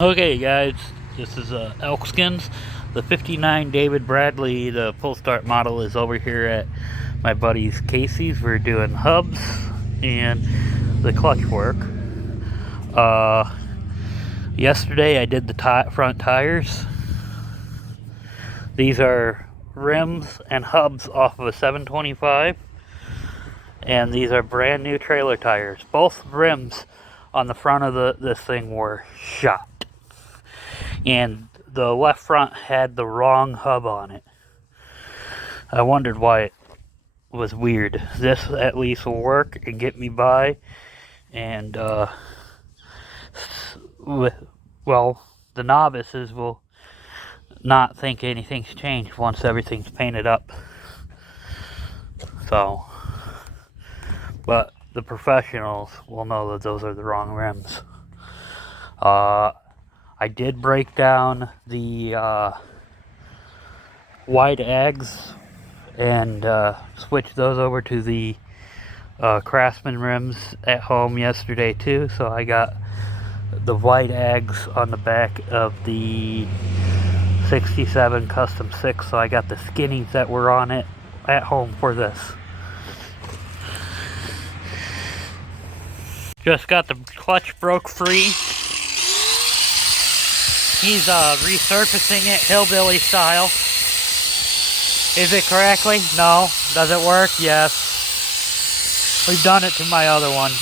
Okay guys, this is Elkskins. The 59 David Bradley, the full start model, is over here at my buddy's Casey's. We're doing hubs and the clutch work. Yesterday I did the front tires. These are rims and hubs off of a 725, and these are brand new trailer tires. Both rims on the front of this thing were shot, and the left front had the wrong hub on it. I wondered why it was weird. This at least will work and get me by, and well, the novices will not think anything's changed once everything's painted up. So, but the professionals will know that those are the wrong rims. I did break down the wide ags and switch those over to the Craftsman rims at home yesterday too. So I got the white ags on the back of the 67 Custom 6. So I got the skinnies that were on it at home for this. Just got the clutch broke free. He's resurfacing it hillbilly style. Is it correctly? No. Does it work? Yes. We've done it to my other one.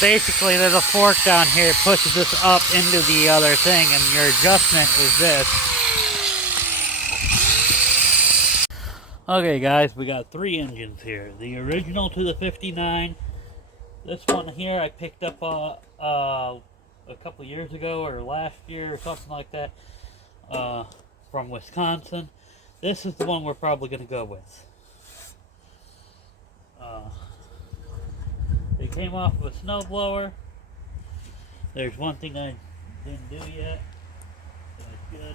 Basically, there's a fork down here. It pushes this up into the other thing, and your adjustment is this. Okay guys, we got 3 engines here. The original to the 59. This one here I picked up a couple years ago, or last year, or something like that, from Wisconsin. This is the one we're probably going to go with. They came off of a snowblower. There's one thing I didn't do yet, so it's good.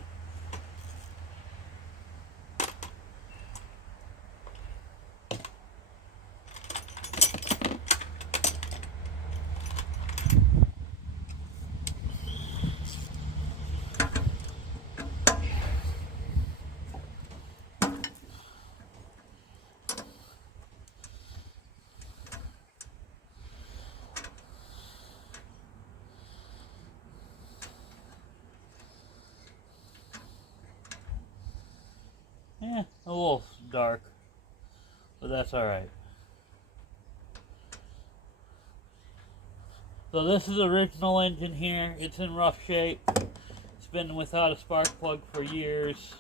Yeah, a little dark, but that's alright. So this is the original engine here. It's in rough shape. It's been without a spark plug for years.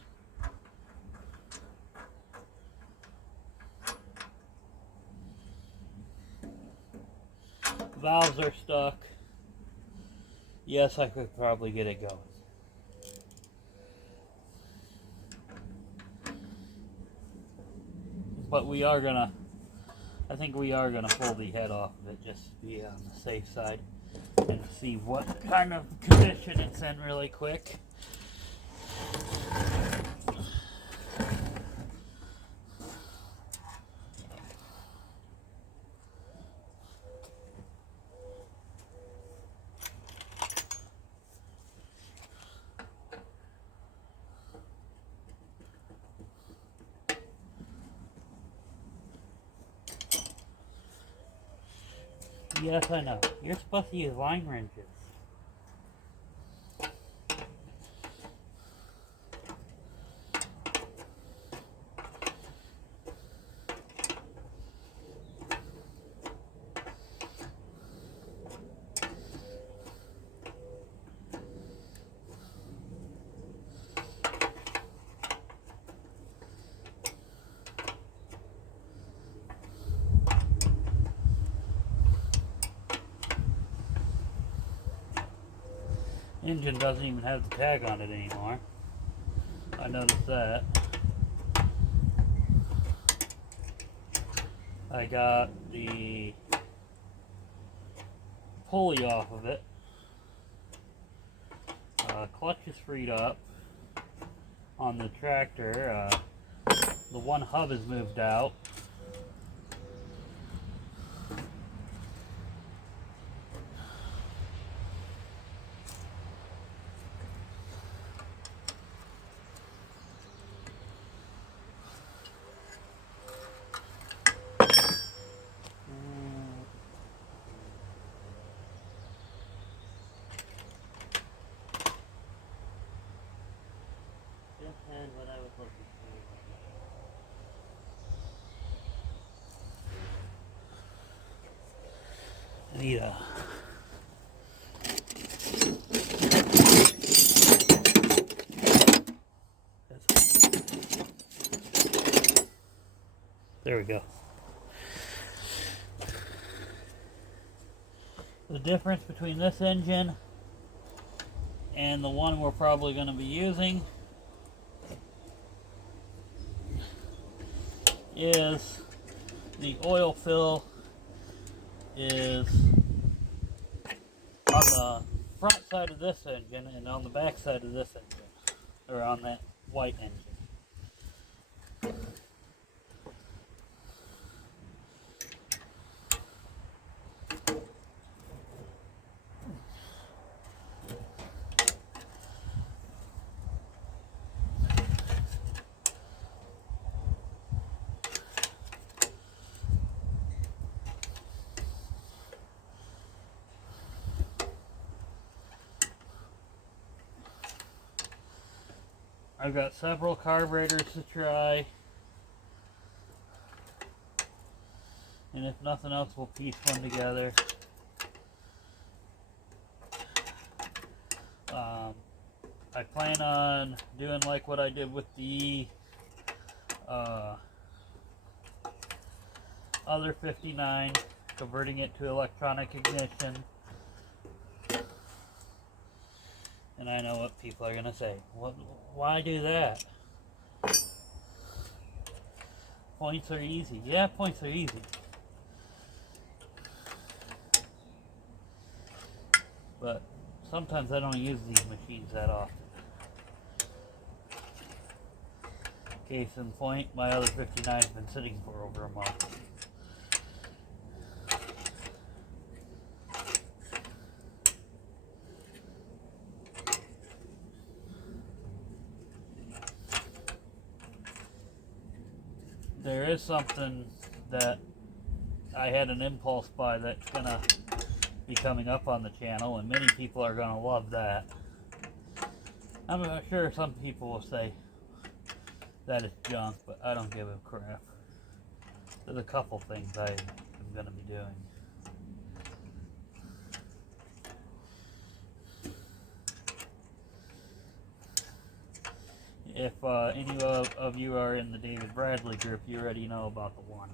Valves are stuck. Yes, I could probably get it going. But I think we are gonna pull the head off of it just to be on the safe side and see what kind of condition it's in really quick. Yes, I know. You're supposed to use line wrenches. Engine doesn't even have the tag on it anymore. I noticed that. I got the pulley off of it. Clutch is freed up on the tractor. The one hub is moved out. need a there we go. The difference between this engine and the one we're probably going to be using is the oil fill is on the front side of this engine and on the back side of this engine, or on that white engine. I've got several carburetors to try, and if nothing else, we'll piece one together. I plan on doing like what I did with the other 59, converting it to electronic ignition. And I know what people are going to say. Why do that? Points are easy. Yeah, points are easy. But sometimes I don't use these machines that often. Case in point, my other 59's been sitting for over a month. There is something that I had an impulse buy that's going to be coming up on the channel, and many people are going to love that. I'm sure some people will say that it's junk, but I don't give a crap. There's a couple things I am going to be doing. If any of you are in the David Bradley group, you already know about the one.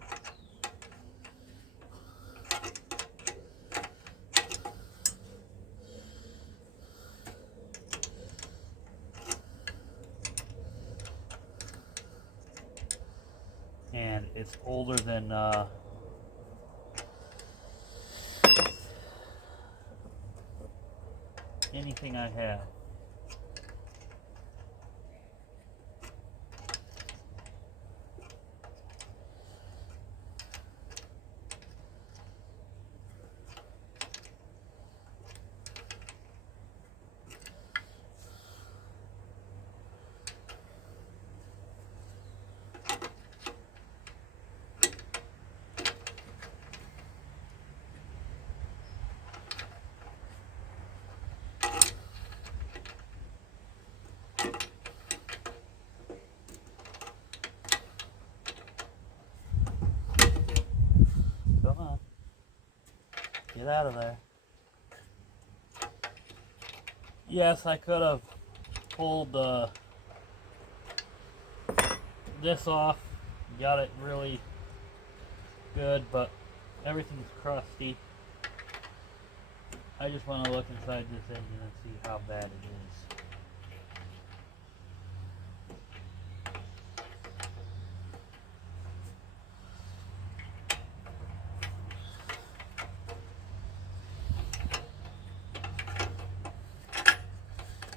And it's older than anything I have. Come on. Get out of there. Yes, I could have pulled this off, got it really good, but everything's crusty. I just want to look inside this engine and see how bad it is.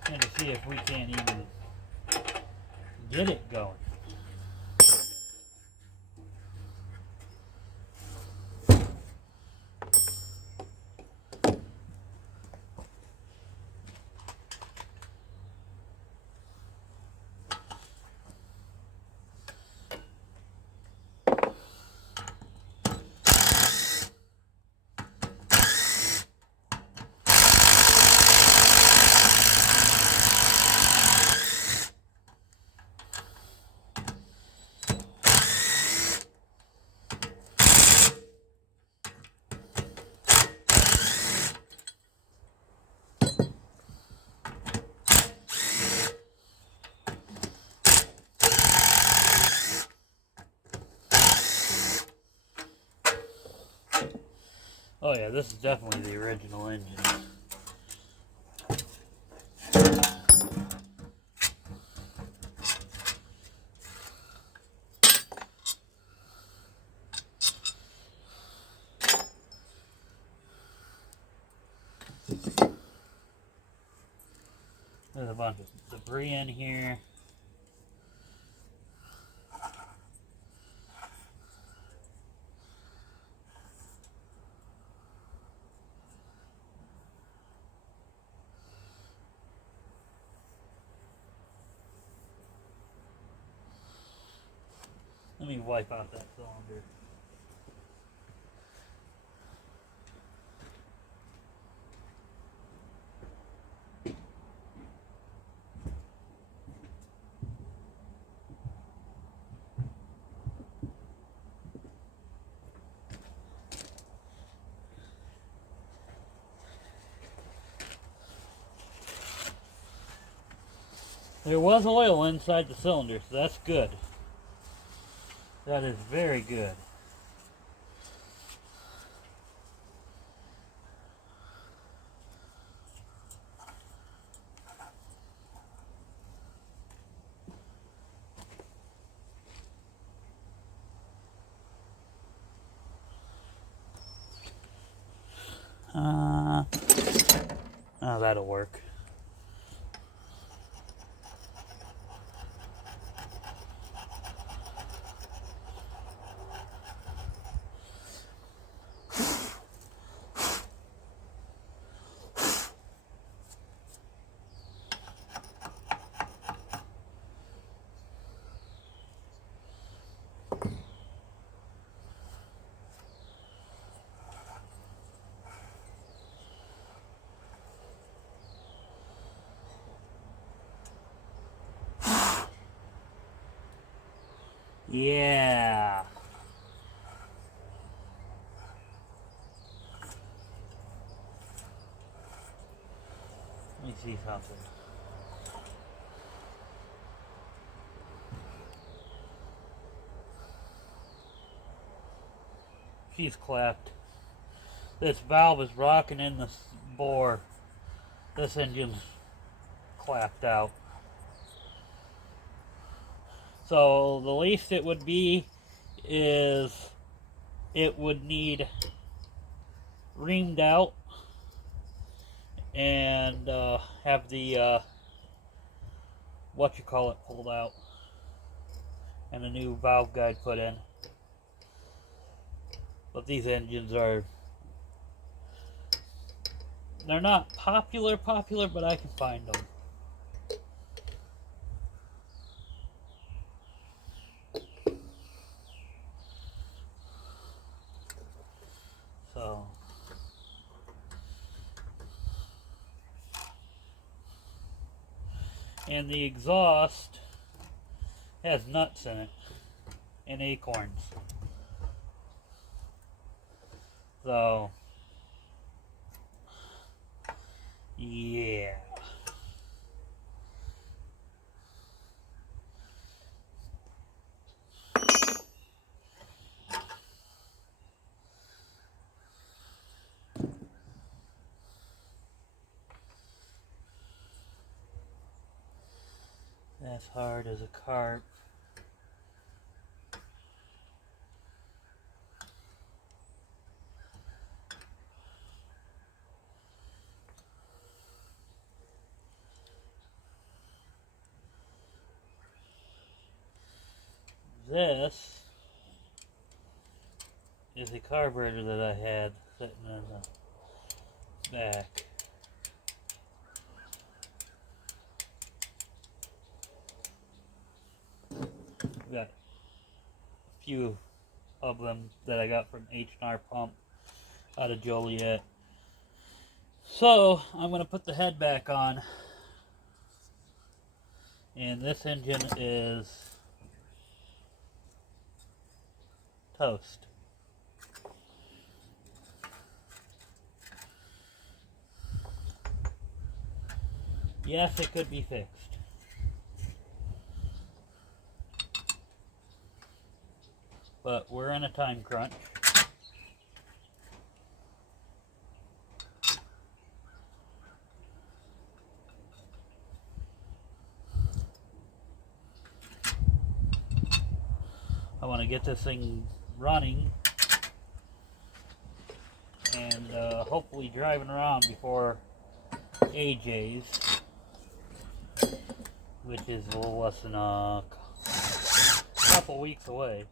And to see if we can't even get it going. Oh yeah, this is definitely the original engine. There's a bunch of debris in here. Let me wipe out that cylinder. There was oil inside the cylinder, so that's good. That is very good. Oh, that'll work. Yeah. Let me see something. She's clapped. This valve is rocking in the bore. This engine's clapped out. So the least it would be is it would need reamed out and have the pulled out and a new valve guide put in. But these engines are, they're not popular, but I can find them. So and the exhaust has nuts in it and acorns. So yeah. That's hard as a carp. This is the carburetor that I had sitting in the back. We got a few of them that I got from H&R Pump out of Joliet. So I'm going to put the head back on, and this engine is toast. Yes, it could be fixed. But we're in a time crunch. to get this thing running and hopefully driving around before AJ's, which is a little less than a couple weeks away.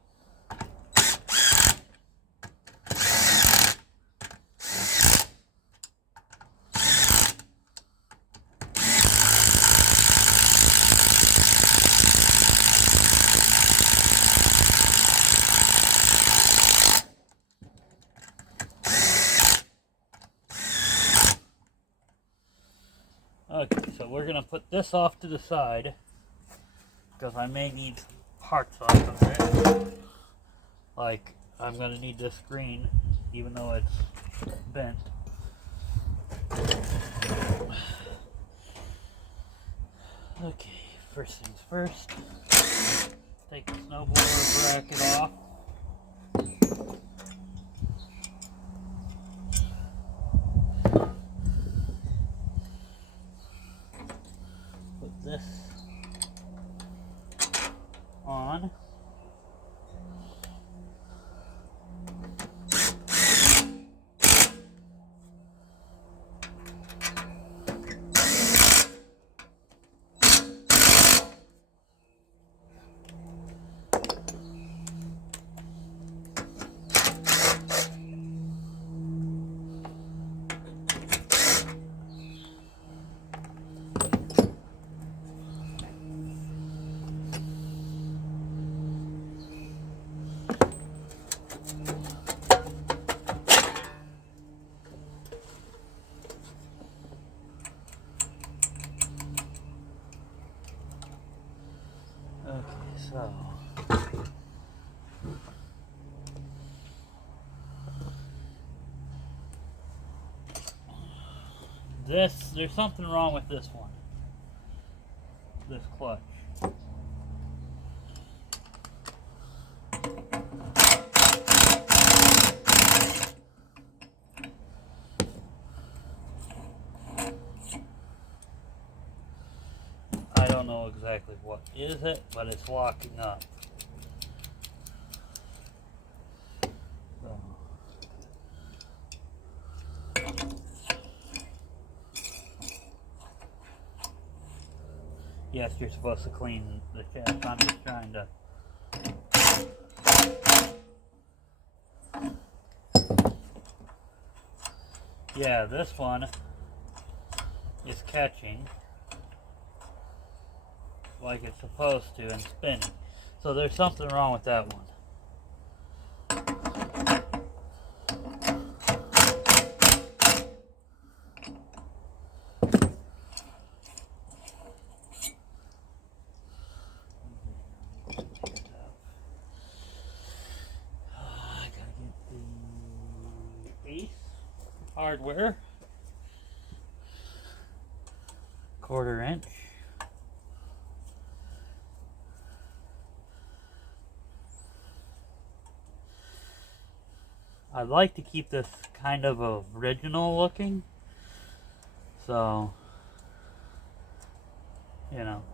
Okay, so we're gonna put this off to the side because I may need parts off of it. Like, I'm gonna need this screen, even though it's bent. Okay, first things first. Take the snowblower bracket off. Put this on. So, there's something wrong with this one, this clutch. I don't know exactly what is it, but it's locking up. So. Yes, you're supposed to clean the shaft. I'm just trying to. Yeah, this one is catching like it's supposed to and spinning. So there's something wrong with that one. I gotta get the Ace hardware, 1/4 inch. I'd like to keep this kind of original looking, so, you know.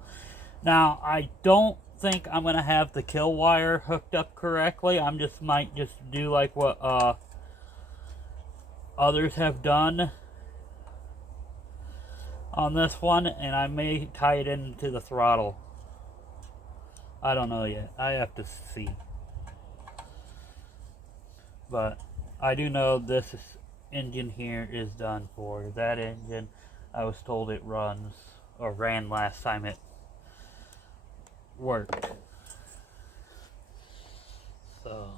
Now, I don't think I'm going to have the kill wire hooked up correctly. Might just do like what others have done on this one, and I may tie it into the throttle. I don't know yet. I have to see. But I do know this engine here is done for. That engine, I was told it runs, or ran last time it worked. So,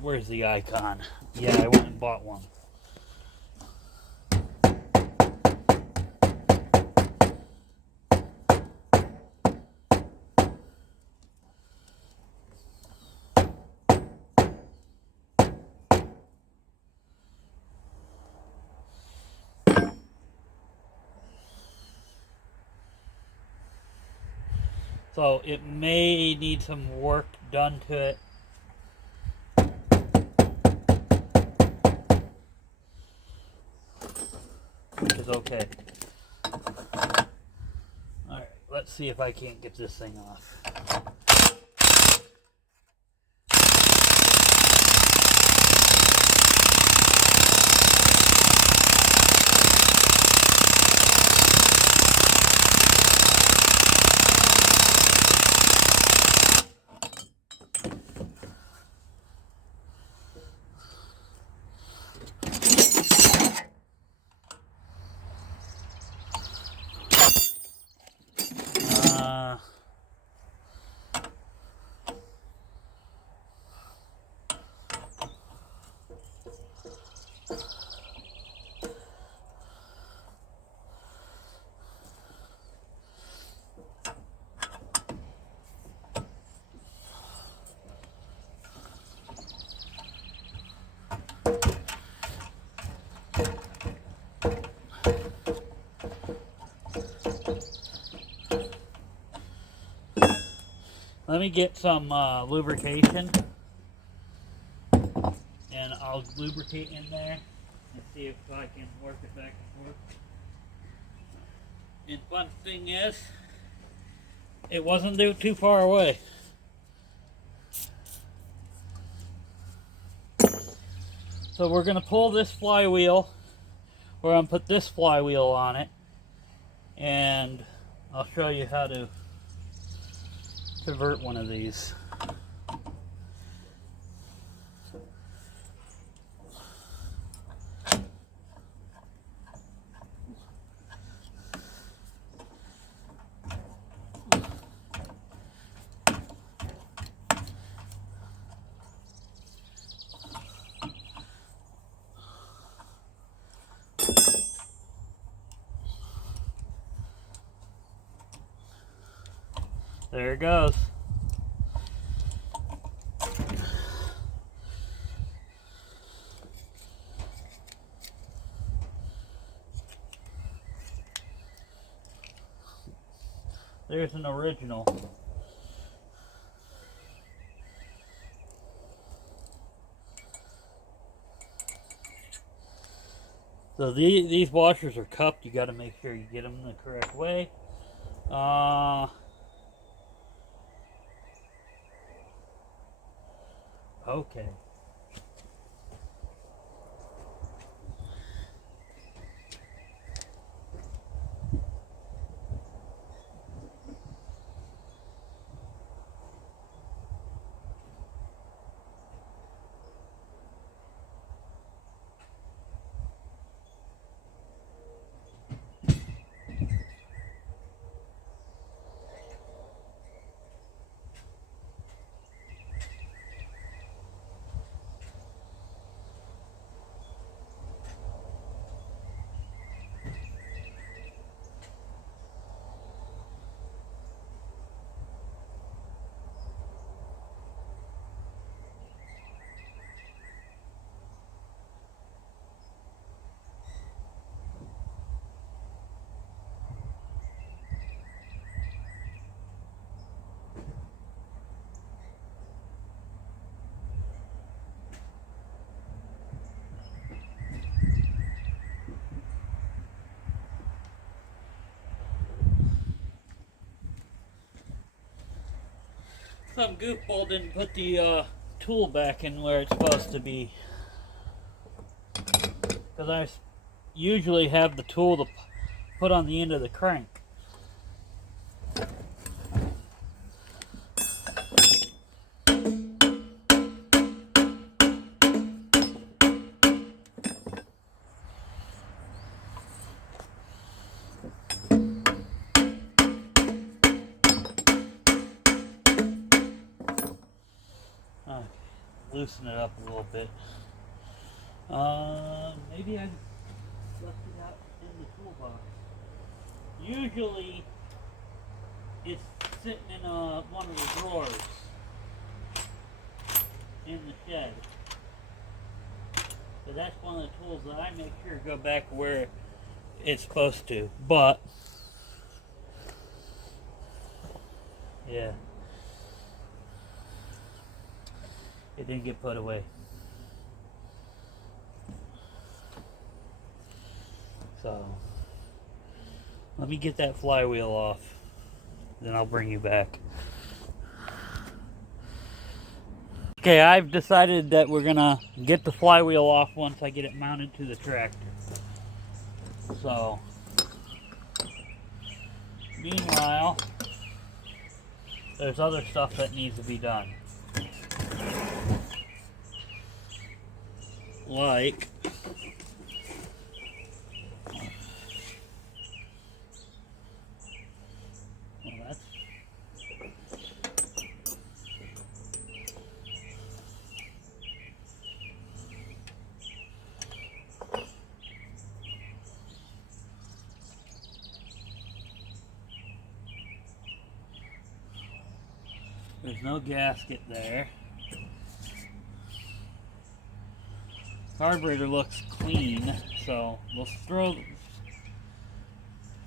where's the icon? Yeah, I went and bought one. So it may need some work done to it. Which is okay. see if I can't get this thing off. Let me get some lubrication, and I'll lubricate in there and see if I can work it back and forth. And fun thing is, it wasn't too far away. So we're going to pull this flywheel. We're going to put this flywheel on it, and I'll show you how to convert one of these. There it goes. There's an original. So these washers are cupped. You got to make sure you get them the correct way. Okay. Some goofball didn't put the tool back in where it's supposed to be. Because I usually have the tool to put on the end of the crank. Loosen it up a little bit. Maybe I left it out in the toolbox. Usually, it's sitting in one of the drawers in the shed. But that's one of the tools that I make sure to go back where it's supposed to. But, yeah. It didn't get put away. So, let me get that flywheel off. then I'll bring you back. Okay, I've decided that we're gonna get the flywheel off once I get it mounted to the tractor. So, meanwhile, there's other stuff that needs to be done. Like, well, that's there's no gasket there. Carburetor looks clean, so we'll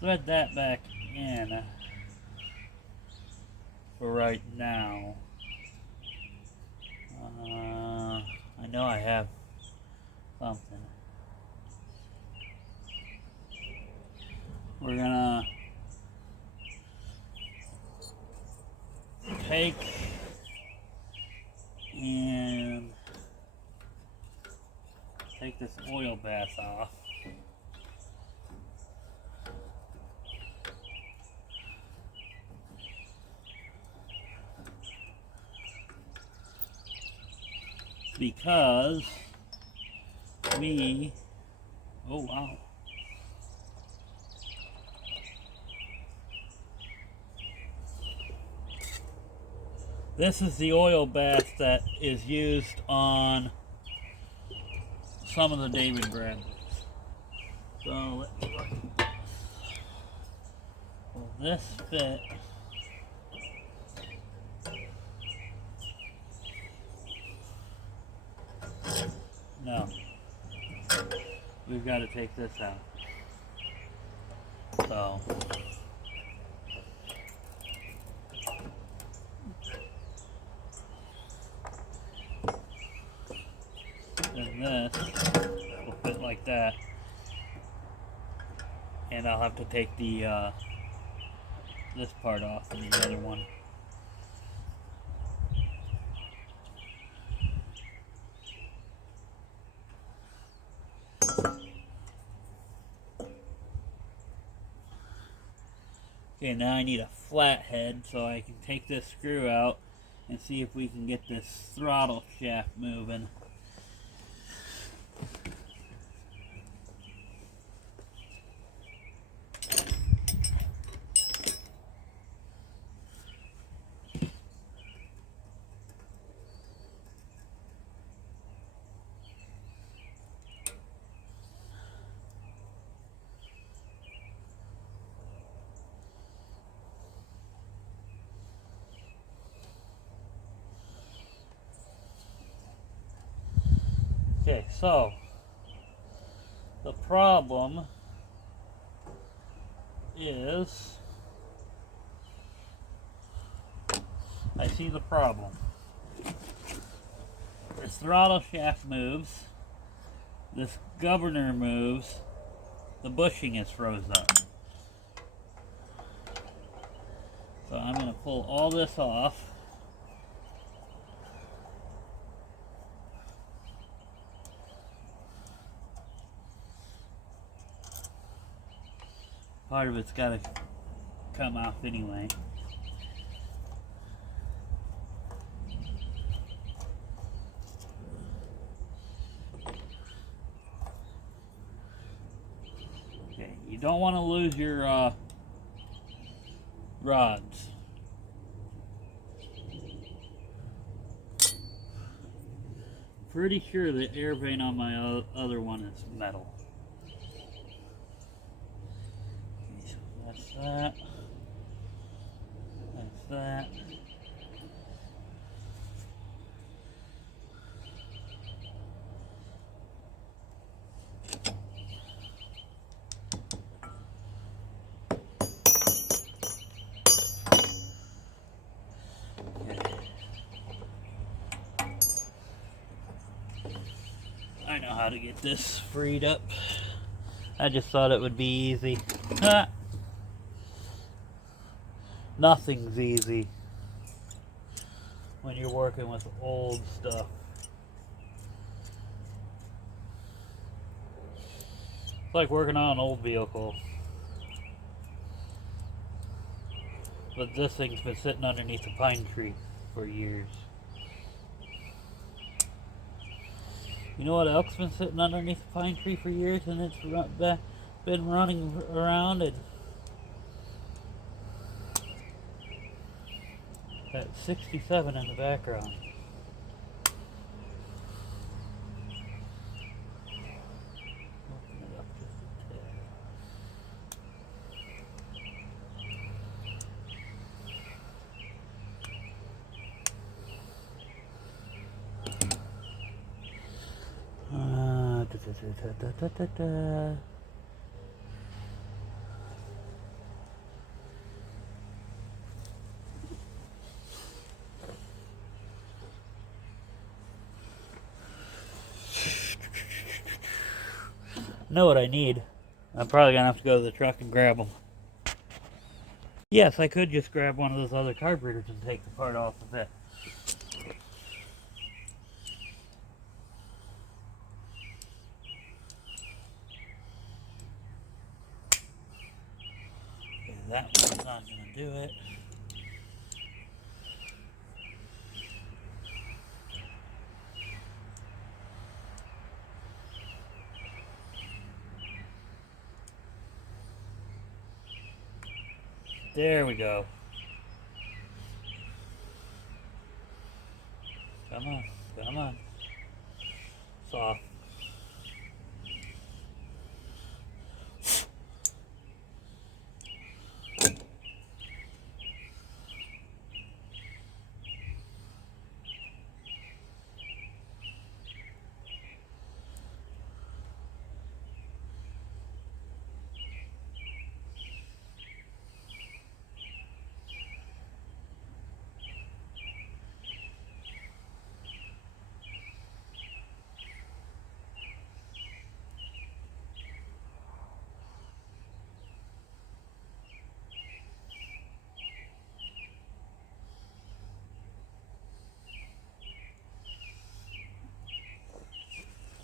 thread that back in for right now. I know I have something. We're gonna take this oil bath off. Because oh wow. This is the oil bath that is used on some of the David Bradleys. So let's look. Will this fit? No. We've got to take this out. So then this will fit like that, and I'll have to take the this part off and the other one. Okay, now I need a flathead so I can take this screw out and see if we can get this throttle shaft moving. Okay, so the problem is, I see the problem. This throttle shaft moves, this governor moves, the bushing is froze up. So I'm going to pull all this off. Part of it's got to come off anyway. Okay, you don't want to lose your rods. Pretty sure the air vane on my other one is metal. That. That's that. Okay. I know how to get this freed up. I just thought it would be easy. Ah. Nothing's easy when you're working with old stuff. It's like working on an old vehicle. But this thing's been sitting underneath a pine tree for years. You know what else has been sitting underneath a pine tree for years and it's been running around? And that 67 in the background. Open it up just a tad. Know what I need. I'm probably gonna have to go to the truck and grab them. Yes, I could just grab one of those other carburetors and take the part off of it. Okay, that one's not gonna do it. There we go. Come on, come on. Soft.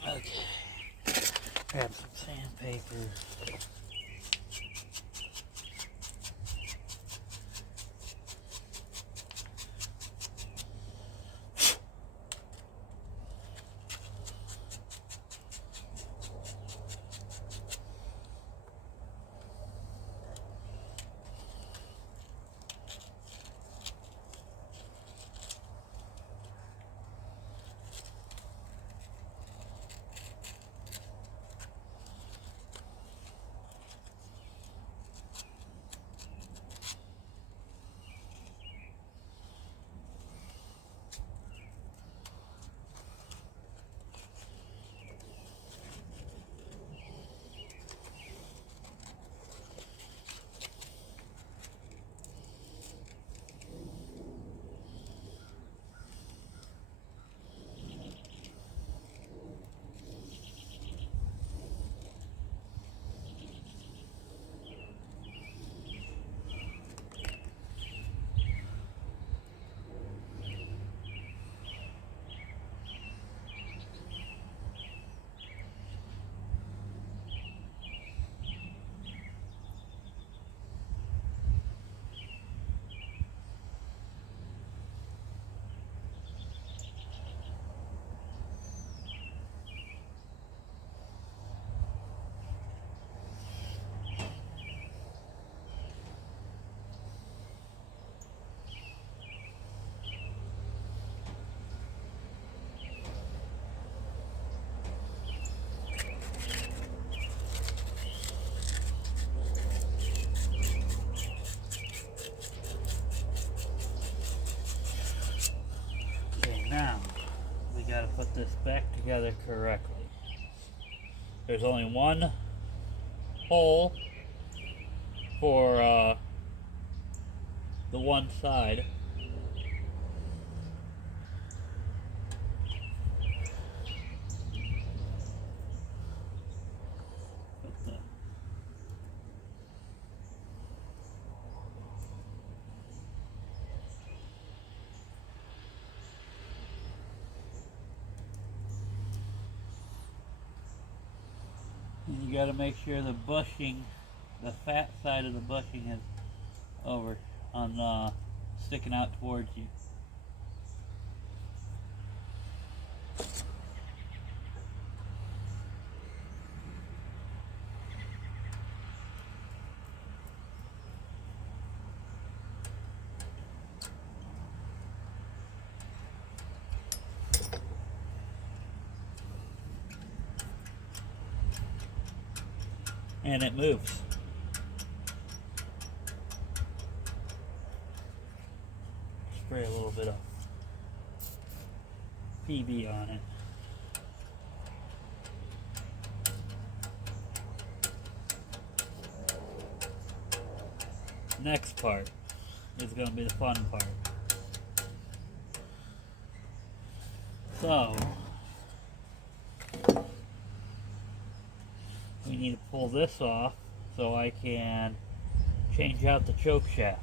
Okay. Grab some sandpaper. Now, we gotta put this back together correctly. There's only one hole for the one side. You got to make sure the bushing, the fat side of the bushing is over on sticking out towards you. And it moves. Spray a little bit of PB on it. Next part is going to be the fun part. So, we need to pull this off so I can change out the choke shaft.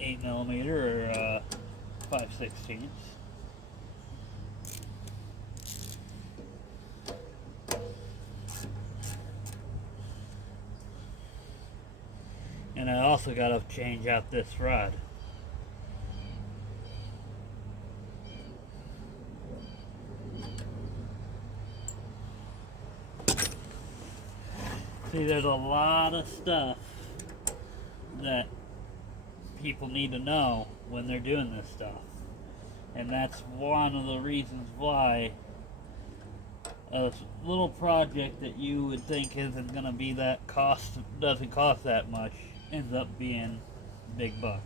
.8mm or 5/16. And I also got to change out this rod. See, there's a lot of stuff that people need to know when they're doing this stuff. And that's one of the reasons why a little project that you would think isn't going to be that doesn't cost that much, ends up being big bucks.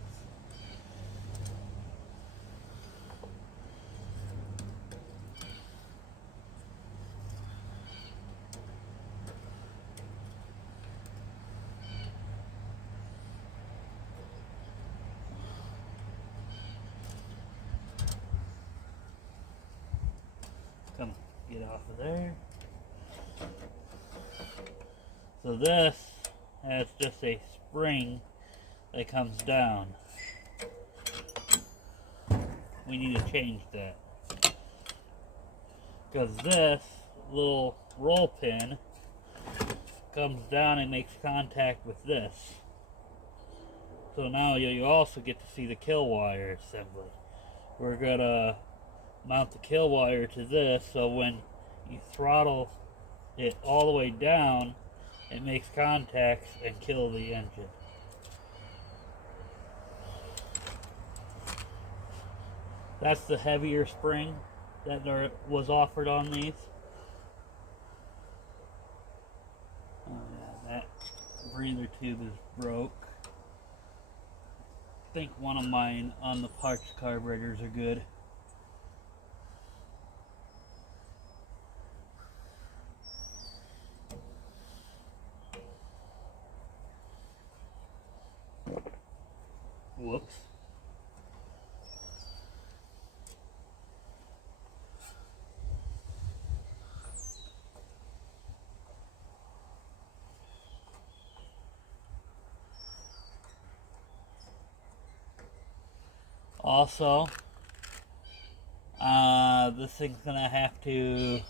Come get off of there. So this has just a spring that comes down. We need to change that, because this little roll pin comes down and makes contact with this. So now you also get to see the kill wire assembly. We're gonna mount the kill wire to this, so when you throttle it all the way down, it makes contacts and kill the engine. That's the heavier spring that was offered on these. Oh yeah, that breather tube is broke. I think one of mine on the parts carburetors are good. Whoops. Also, this thing's gonna have to,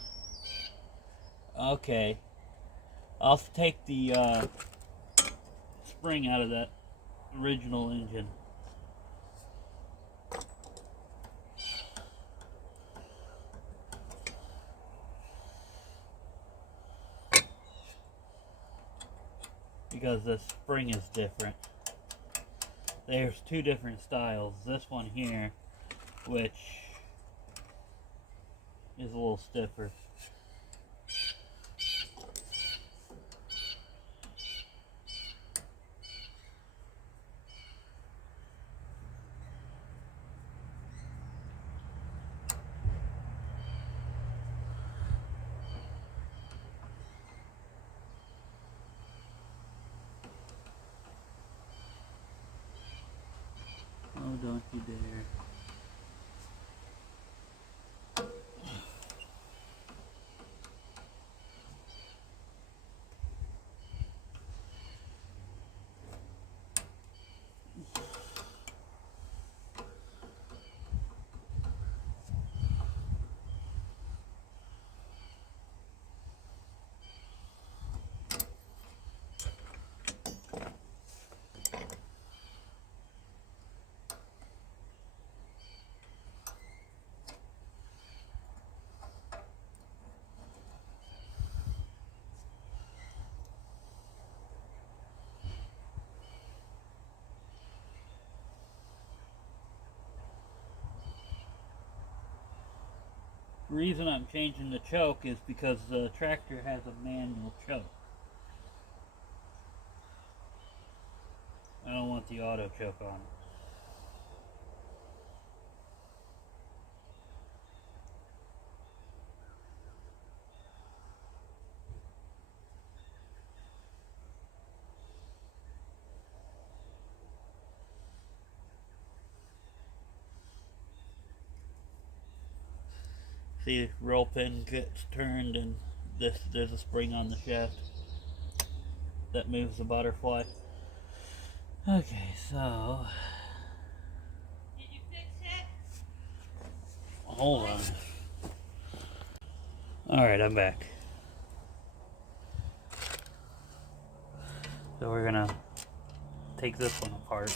okay, I'll take the spring out of that original engine. Because the spring is different. There's two different styles. This one here, which is a little stiffer. don't you dare. The reason I'm changing the choke is because the tractor has a manual choke. I don't want the auto choke on it. See, roll pin gets turned and there's a spring on the shaft that moves the butterfly. Okay, so Did you fix it? hold on. Alright, I'm back. So we're gonna take this one apart.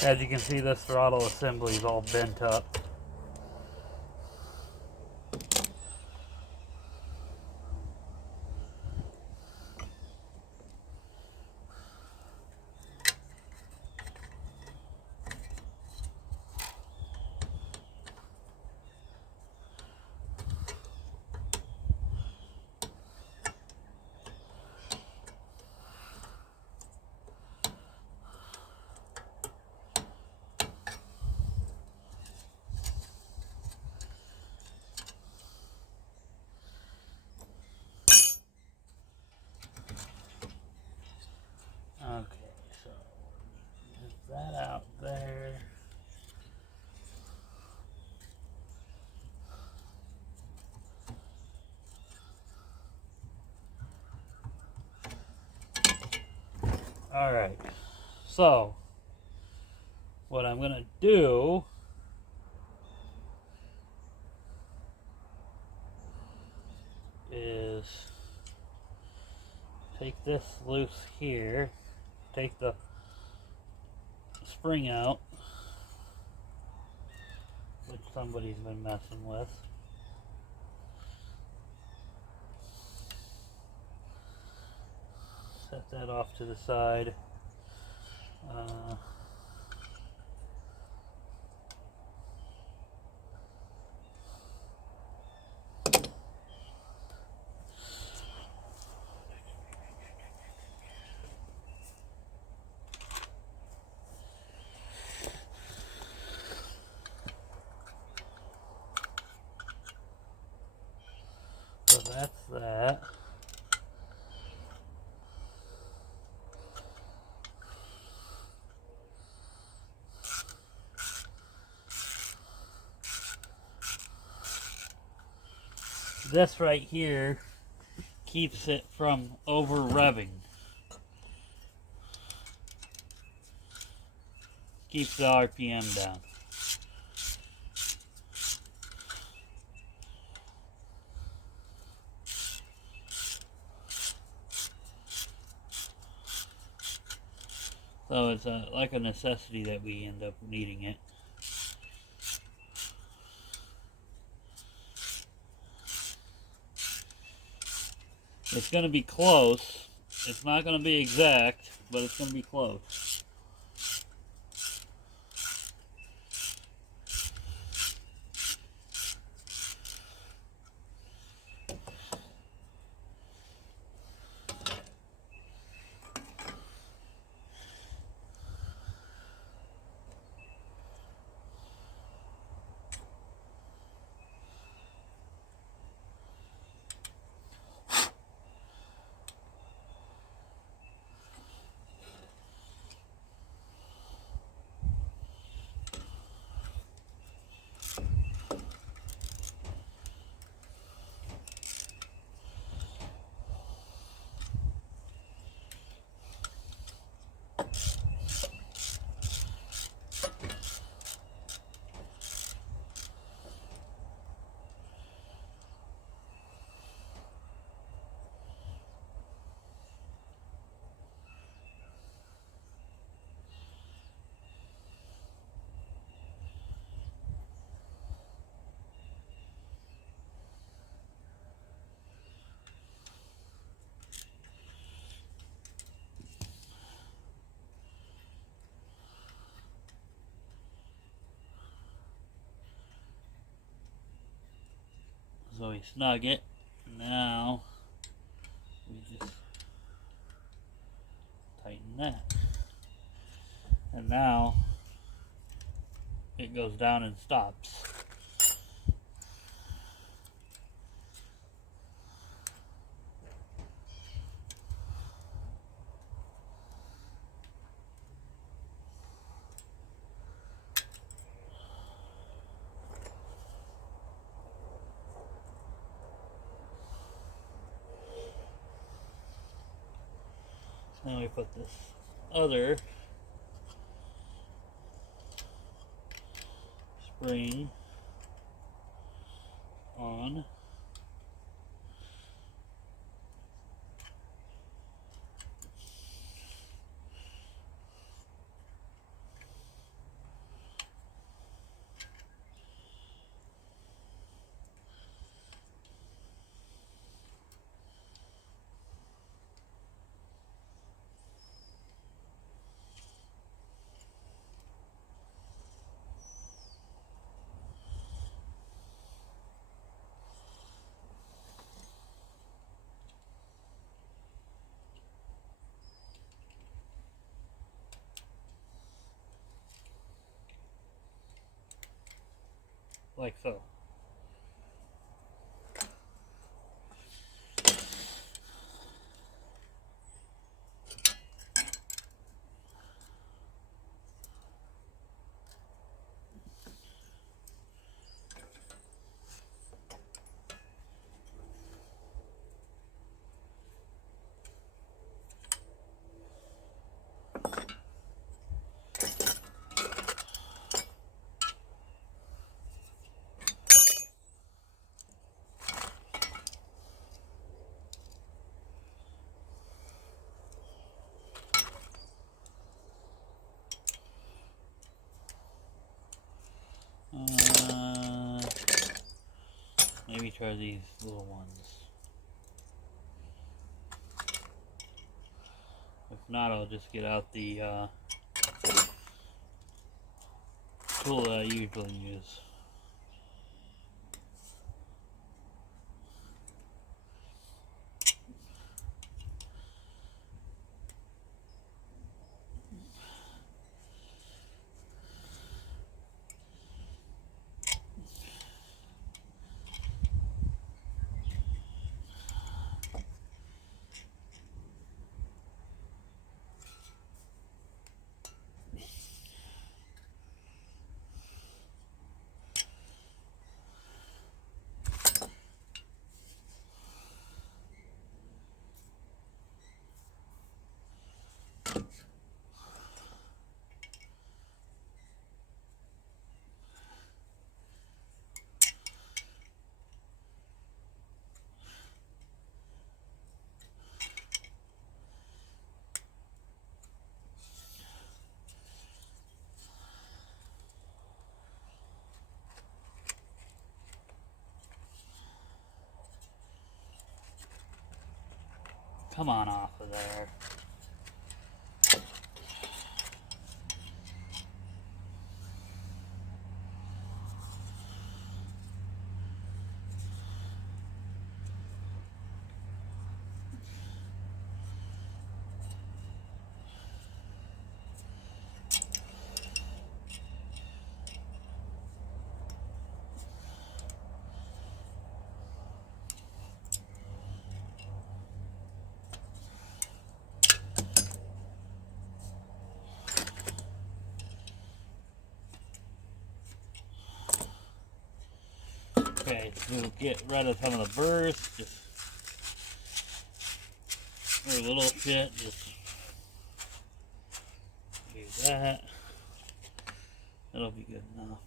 As you can see, this throttle assembly is all bent up. Okay, so get that out there. Alright, so what I'm gonna do is take this loose here, take the spring out, which somebody's been messing with. Set that off to the side. So that's that. This right here keeps it from over revving. Keeps the RPM down. So it's like a necessity that we end up needing it. It's going to be close. It's not going to be exact, but it's going to be close. we snug it. Now we just tighten that. And now it goes down and stops. Now we put this other spring on. Like so. Maybe try these little ones. If not, I'll just get out the tool that I usually use. Come on off of there. Okay, to get rid of some of the burrs, just or little shit, just do that. That'll be good enough.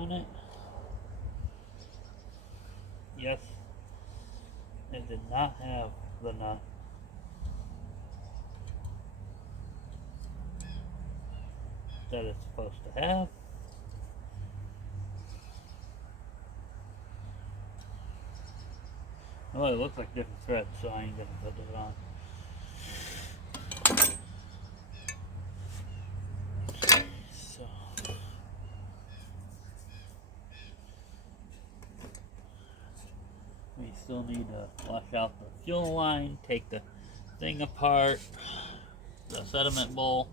on it. Yes, it did not have the nut. That it's supposed to have. Well, it looks like different threads, so I ain't gonna put it on. So we still need to flush out the fuel line, take the thing apart, the sediment bowl.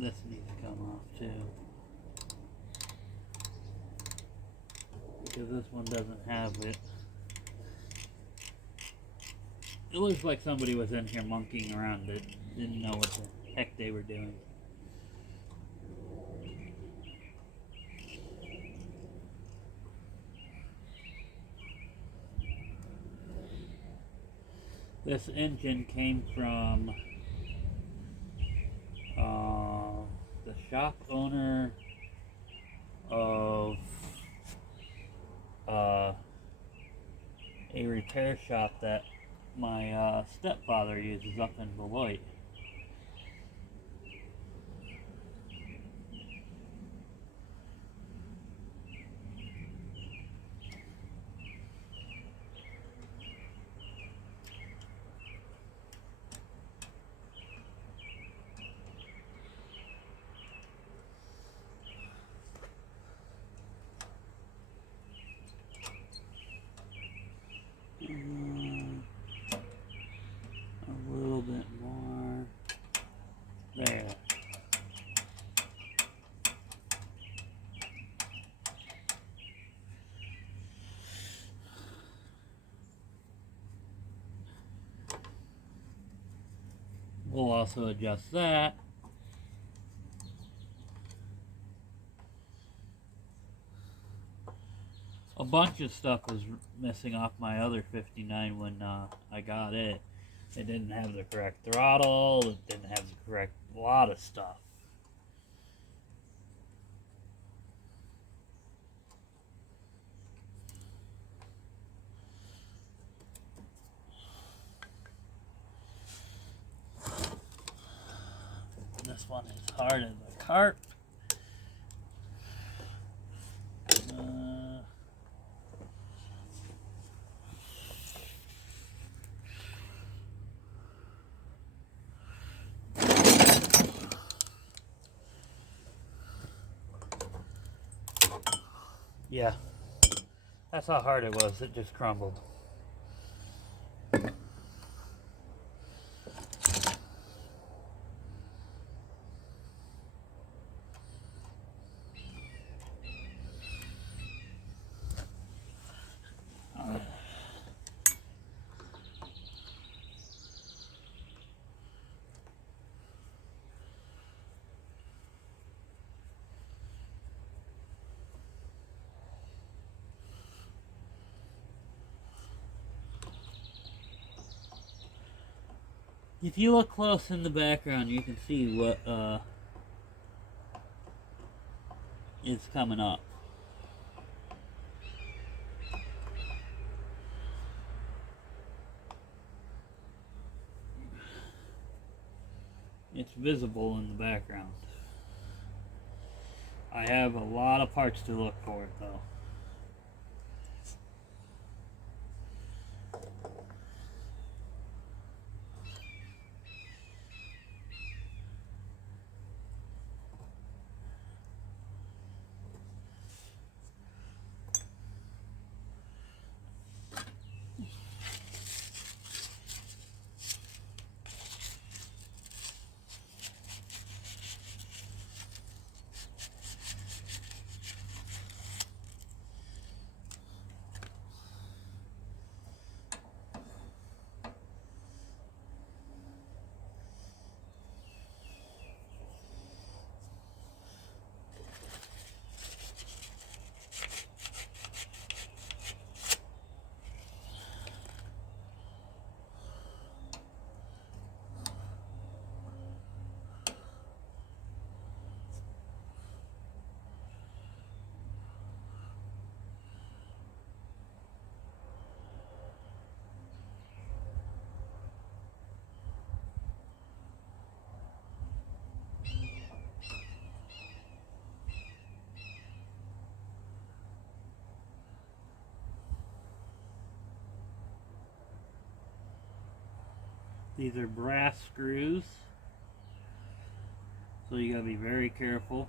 This needs to come off too, because this one doesn't have it. It looks like somebody was in here monkeying around that didn't know what the heck they were doing. This engine came from the shop owner of a repair shop that my stepfather uses up in Beloit. A little bit more there. We'll also adjust that. A bunch of stuff was missing off my other 59 when I got it. It didn't have the correct throttle, it didn't have the correct lot of stuff. This one is hard as a carp. Yeah, that's how hard it was. It just crumbled. If you look close in the background, you can see what is coming up. It's visible in the background. I have a lot of parts to look for it though. These are brass screws, so you gotta be very careful.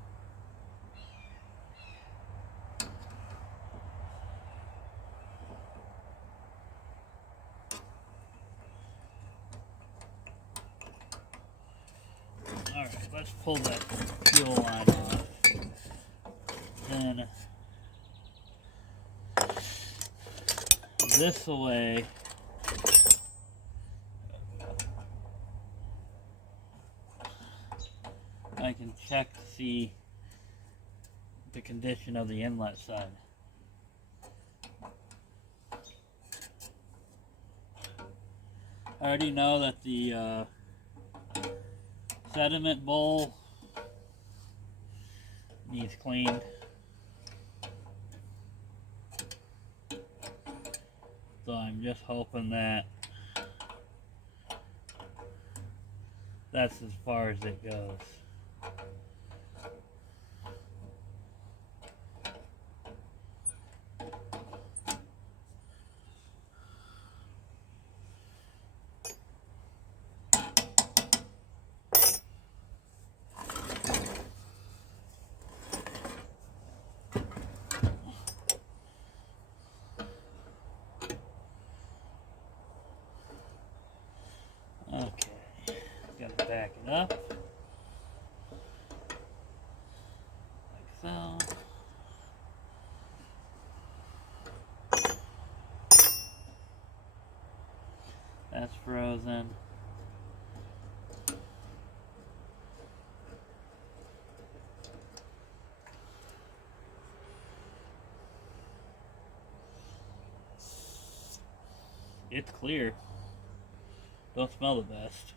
Alright, let's pull that fuel line off. Then this way, I can check to see the condition of the inlet side. I already know that the sediment bowl needs cleaned. So I'm just hoping that that's as far as it goes. Okay, gotta back it up, like so. That's frozen. It's clear. Don't smell the best.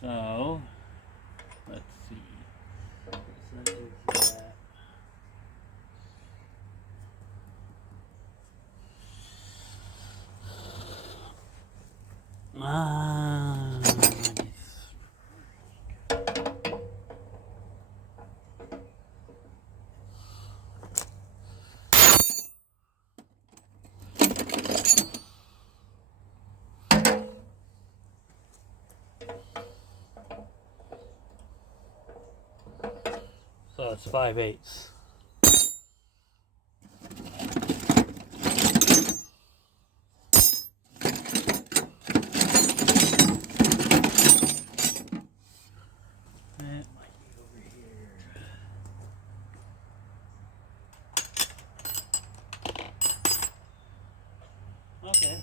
So, let's see. That is that. So it's 5/8. It might be over here. Okay.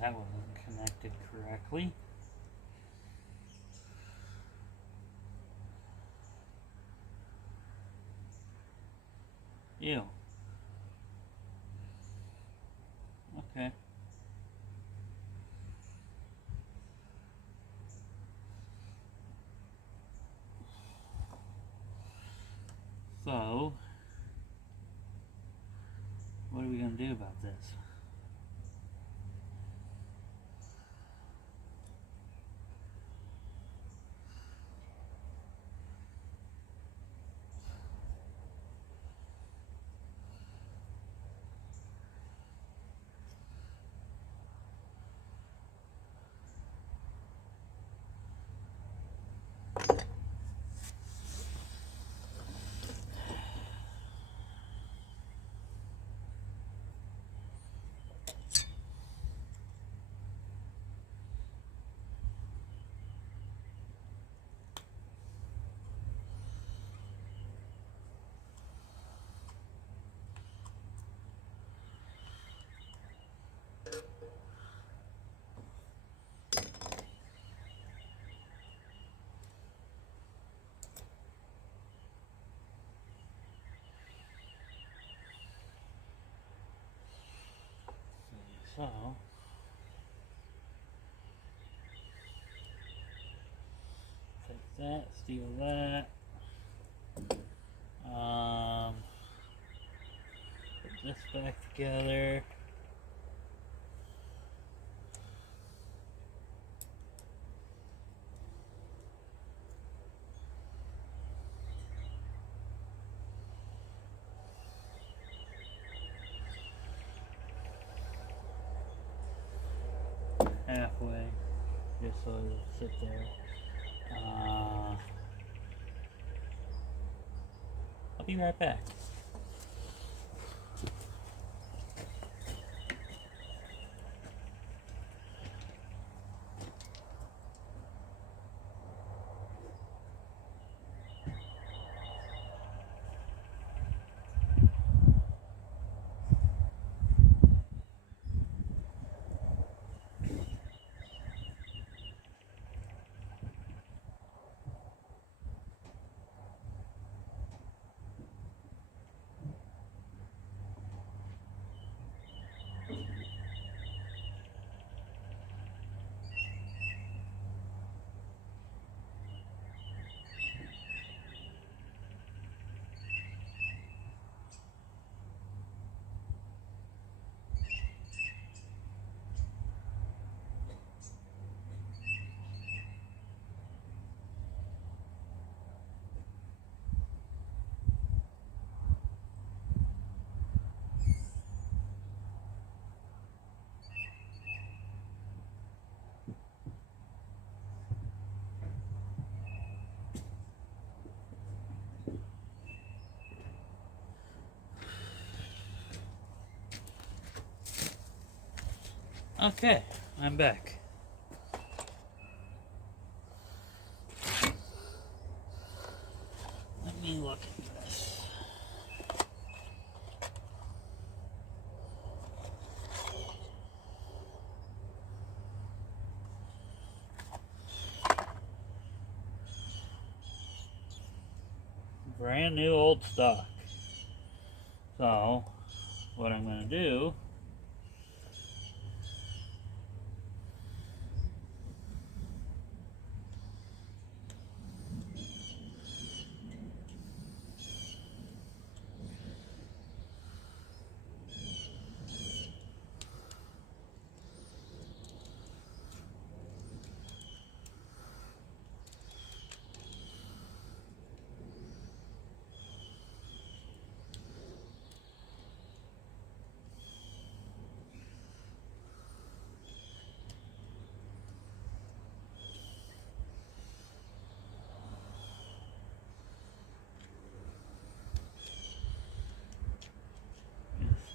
That wasn't connected correctly. Ew. Okay. So, what are we going to do about this? So, take that, steal that. Put this back together. Halfway, just so it'll sit there. I'll be right back. Okay, I'm back. Let me look at this. Brand new old stock. So, what I'm going to do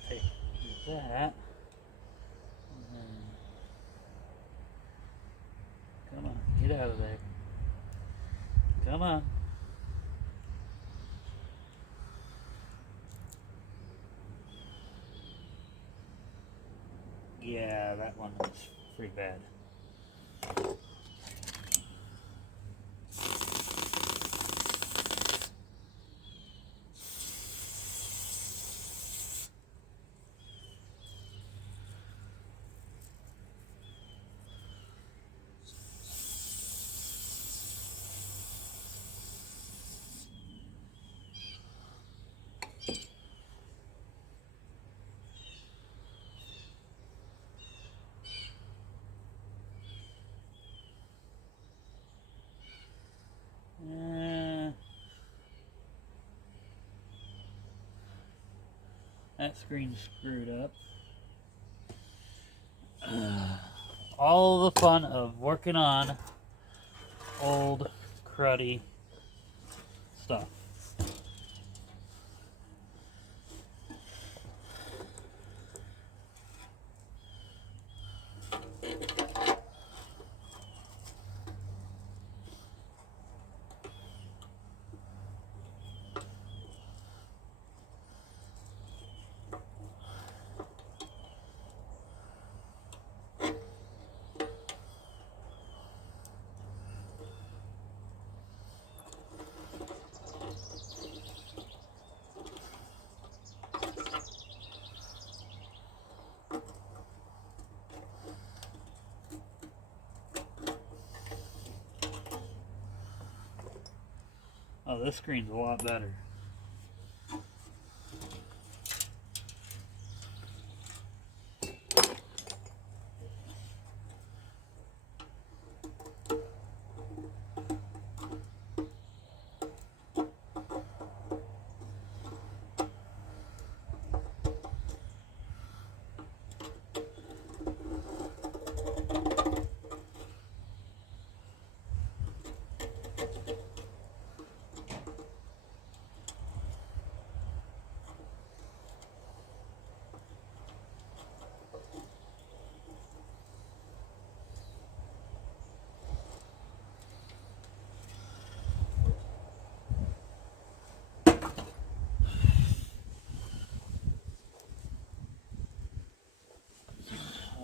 take that. Come on, get out of there. Come on. Yeah, that one was pretty bad. That screen's screwed up. All the fun of working on old, cruddy stuff. Oh, this screen's a lot better.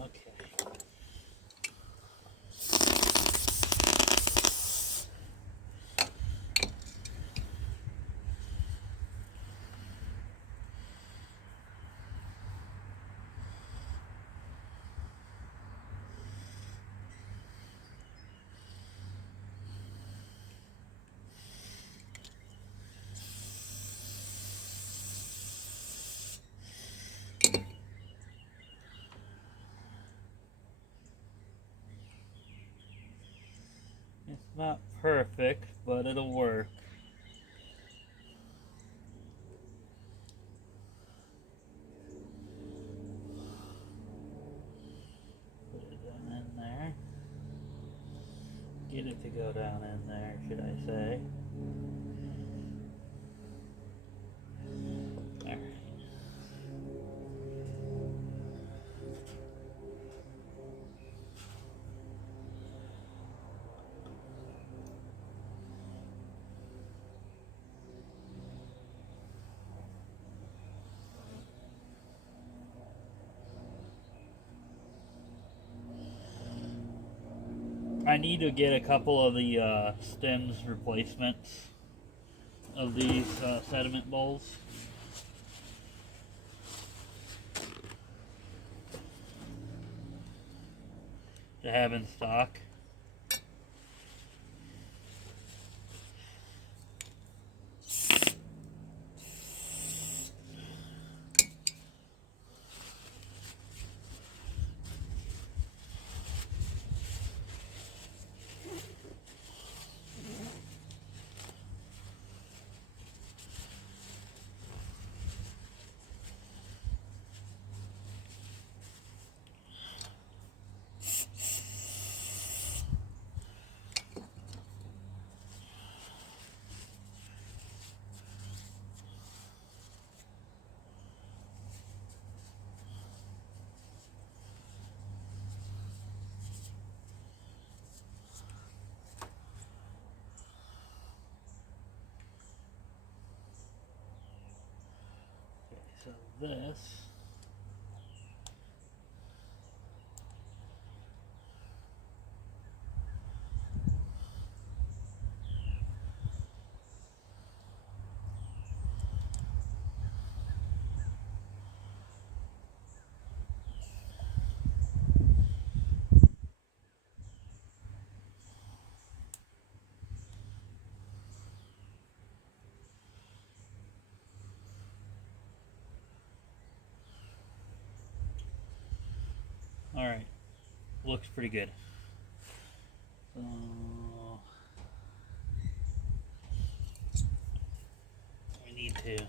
Okay. It's not perfect, but it'll work. Put it down in there. Get it to go down in there, should I say. Alright. I need to get a couple of the stems replacements of these sediment bowls. To have in stock. So this alright. Looks pretty good. So we need to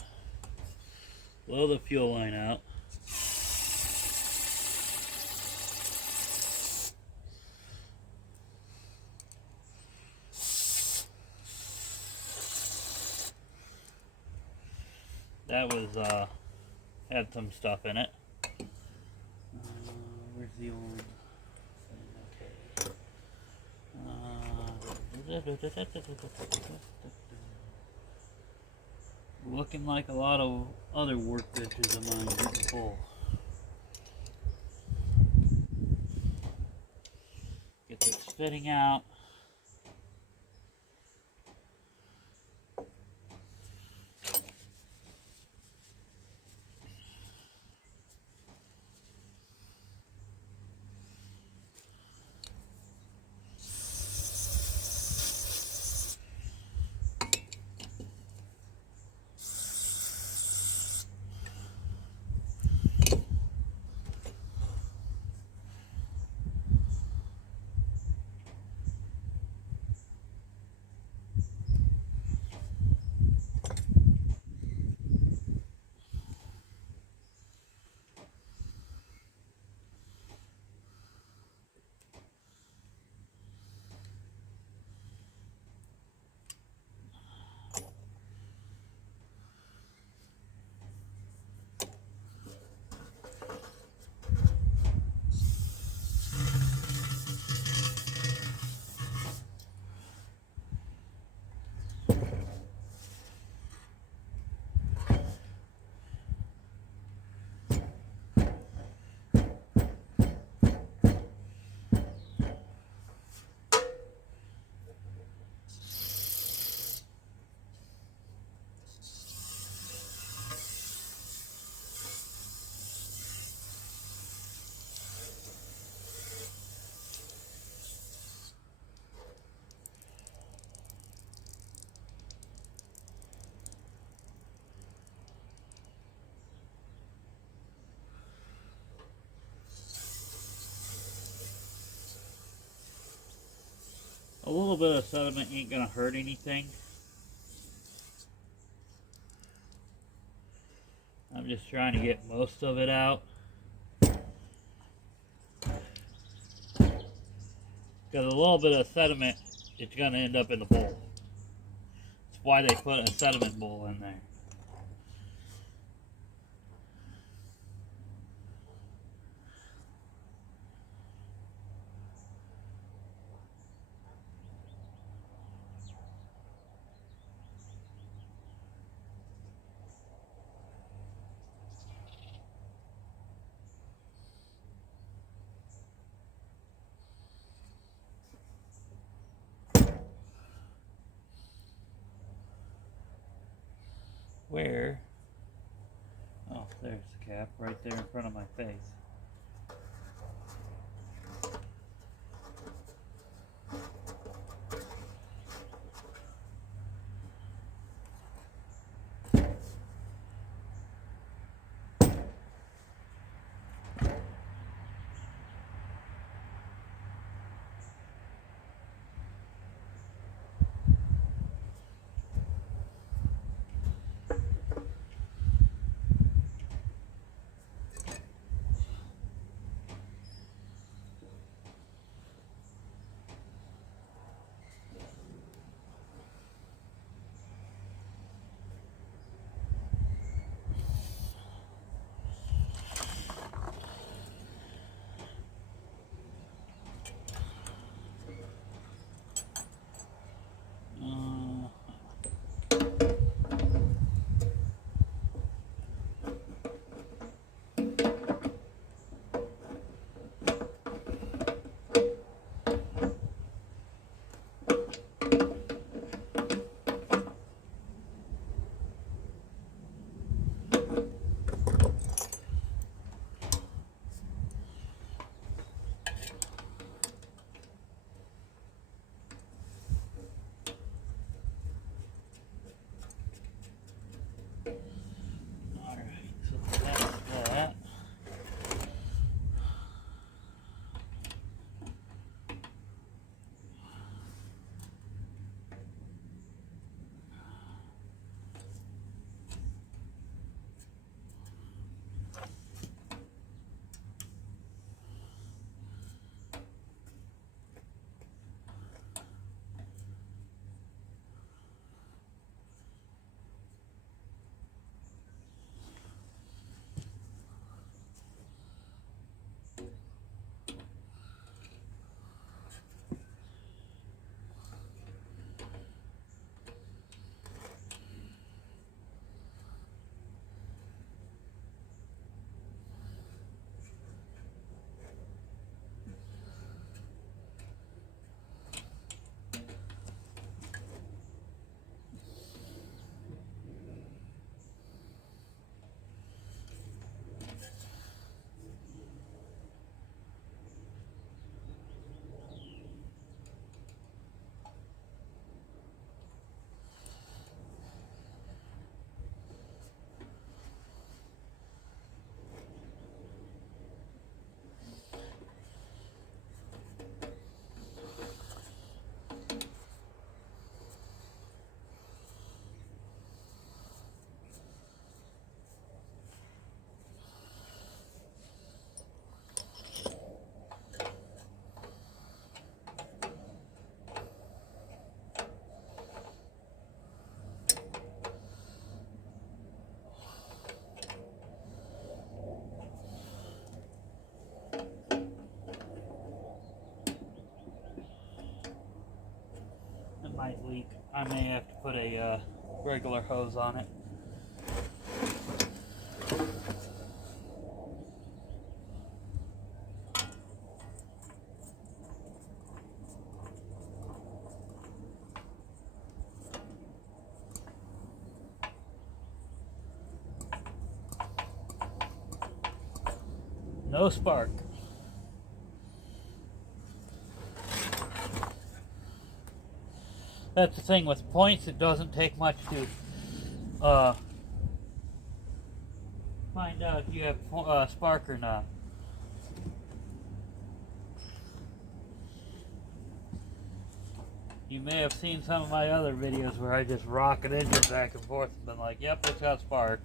blow the fuel line out. That was had some stuff in it. Where's the old thing? Okay. Looking like a lot of other workbenches of mine getting full. Get this fitting out. little bit of sediment ain't gonna hurt anything. I'm just trying to get most of it out. Because a little bit of sediment, it's gonna end up in the bowl. That's why they put a sediment bowl in there. Where? Oh, there's the cap right there in front of my face. Might leak. I may have to put a regular hose on it. No spark. That's the thing with points, it doesn't take much to find out if you have spark or not. You may have seen some of my other videos where I just rock an engine back and forth and been like, yep, it's got spark.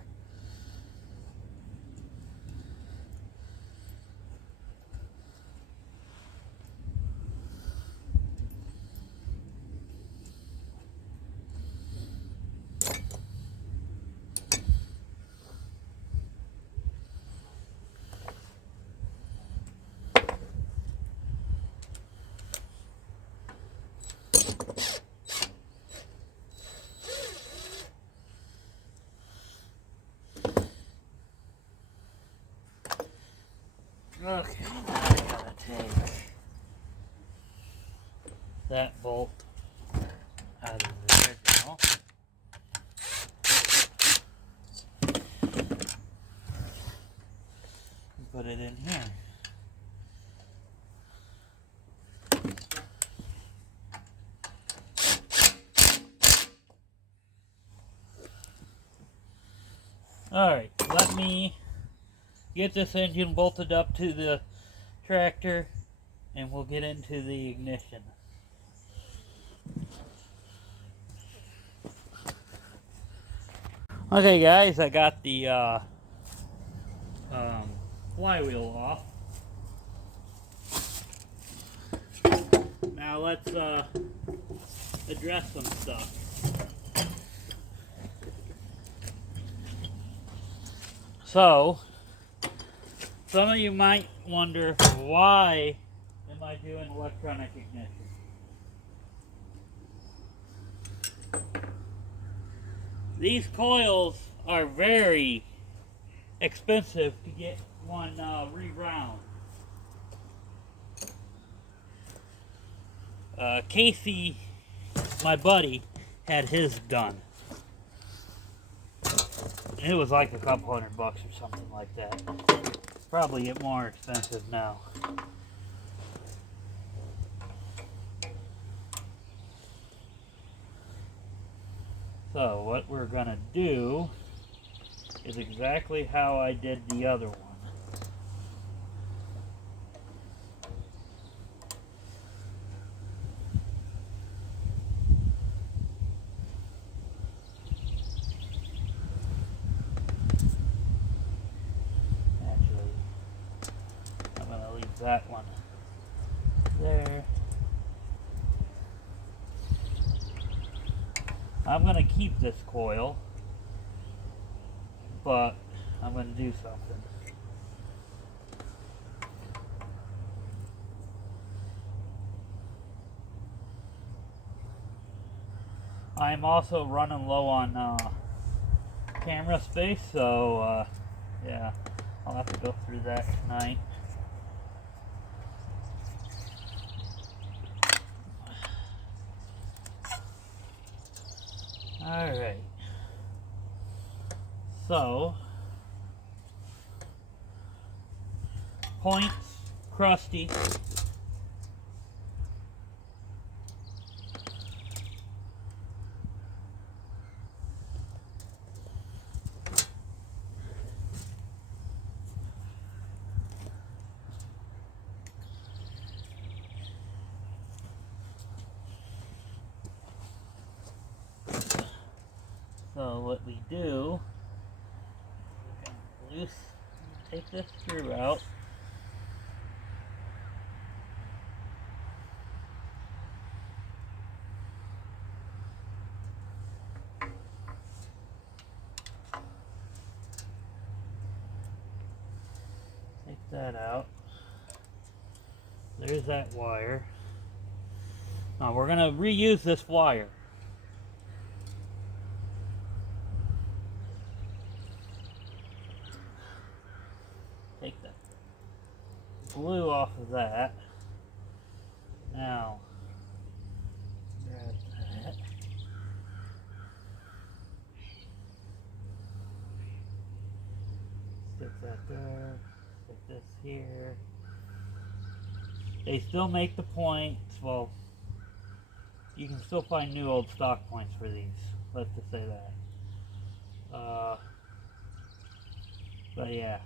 Okay, now I gotta take that bolt out of the original. And put it in here. Alright, let me get this engine bolted up to the tractor and we'll get into the ignition. Okay guys, I got the flywheel off. Now let's address some stuff. So, some of you might wonder, why am I doing electronic ignition? These coils are very expensive to get one rewound. Casey, my buddy, had his done. It was like a couple $100 or something like that. Probably get more expensive now. So what we're gonna do is exactly how I did the other one. Actually, I'm gonna leave that one there. I'm going to keep this coil, but I'm going to do something. I'm also running low on camera space, so yeah, I'll have to go through that tonight. Alright, so points, crusty. So what we do, we can take this screw out. Take that out. There's that wire. Now we're going to reuse this wire. Take the glue off of that. Now, grab that. Stick that there. Stick this here. They still make the points. Well, you can still find new old stock points for these. Let's just say that. But yeah.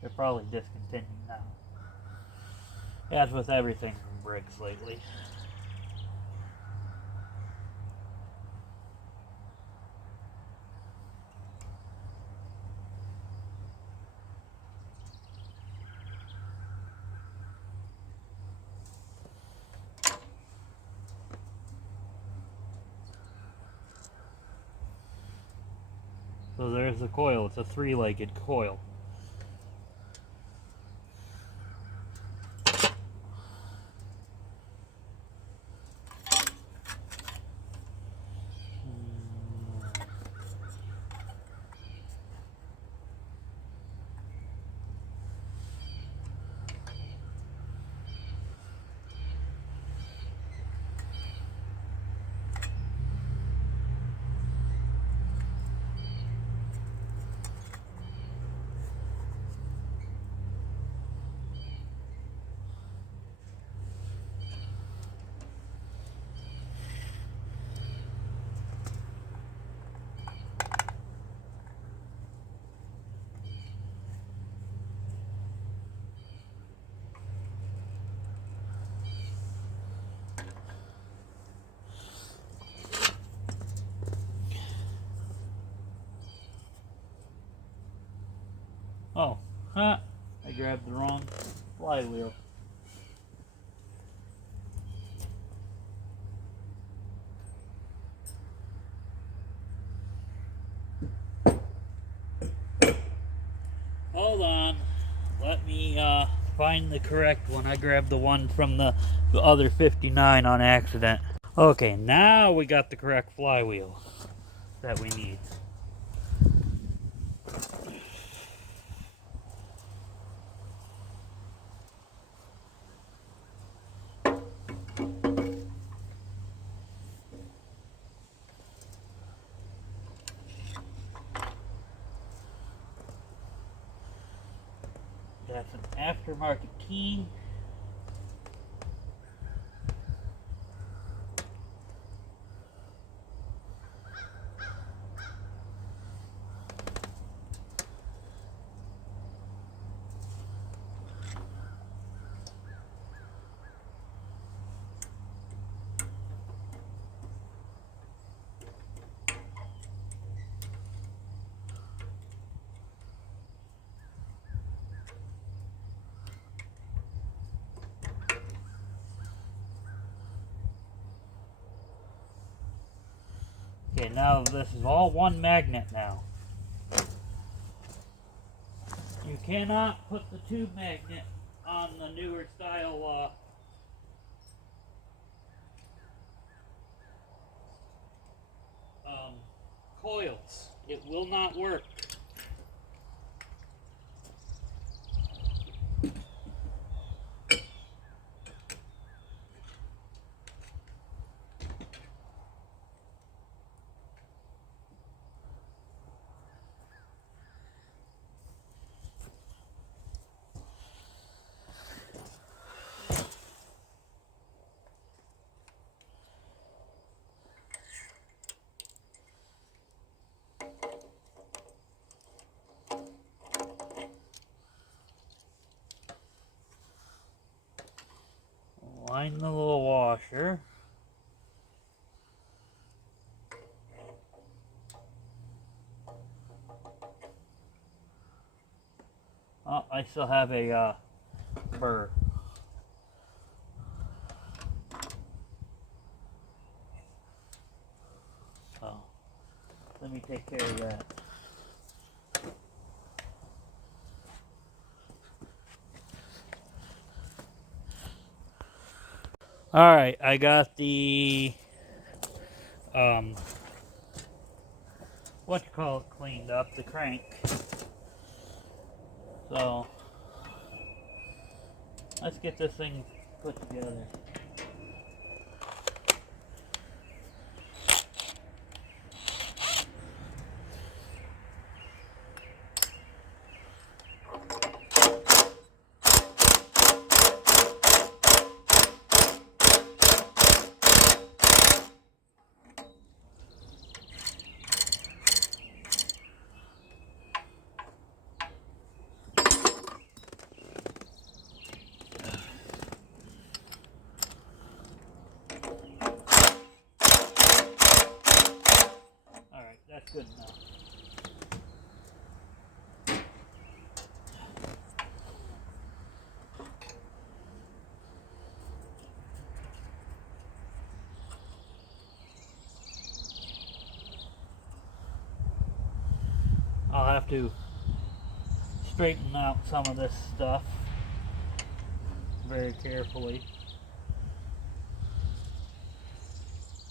They're probably discontinued now. As with everything from Briggs lately. So there's the coil. It's a three-legged coil. Oh, huh. I grabbed the wrong flywheel. Hold on. Let me find the correct one. I grabbed the one from the other 59 on accident. Okay, now we got the correct flywheel that we need. That's an aftermarket key. Okay, now this is all one magnet now. You cannot put the tube magnet on the newer style coils. It will not work. Line the little washer. Oh, I still have a burr. Oh, let me take care of that. Alright, I got the what you call it cleaned up, the crank. So let's get this thing put together. Good enough. I'll have to straighten out some of this stuff very carefully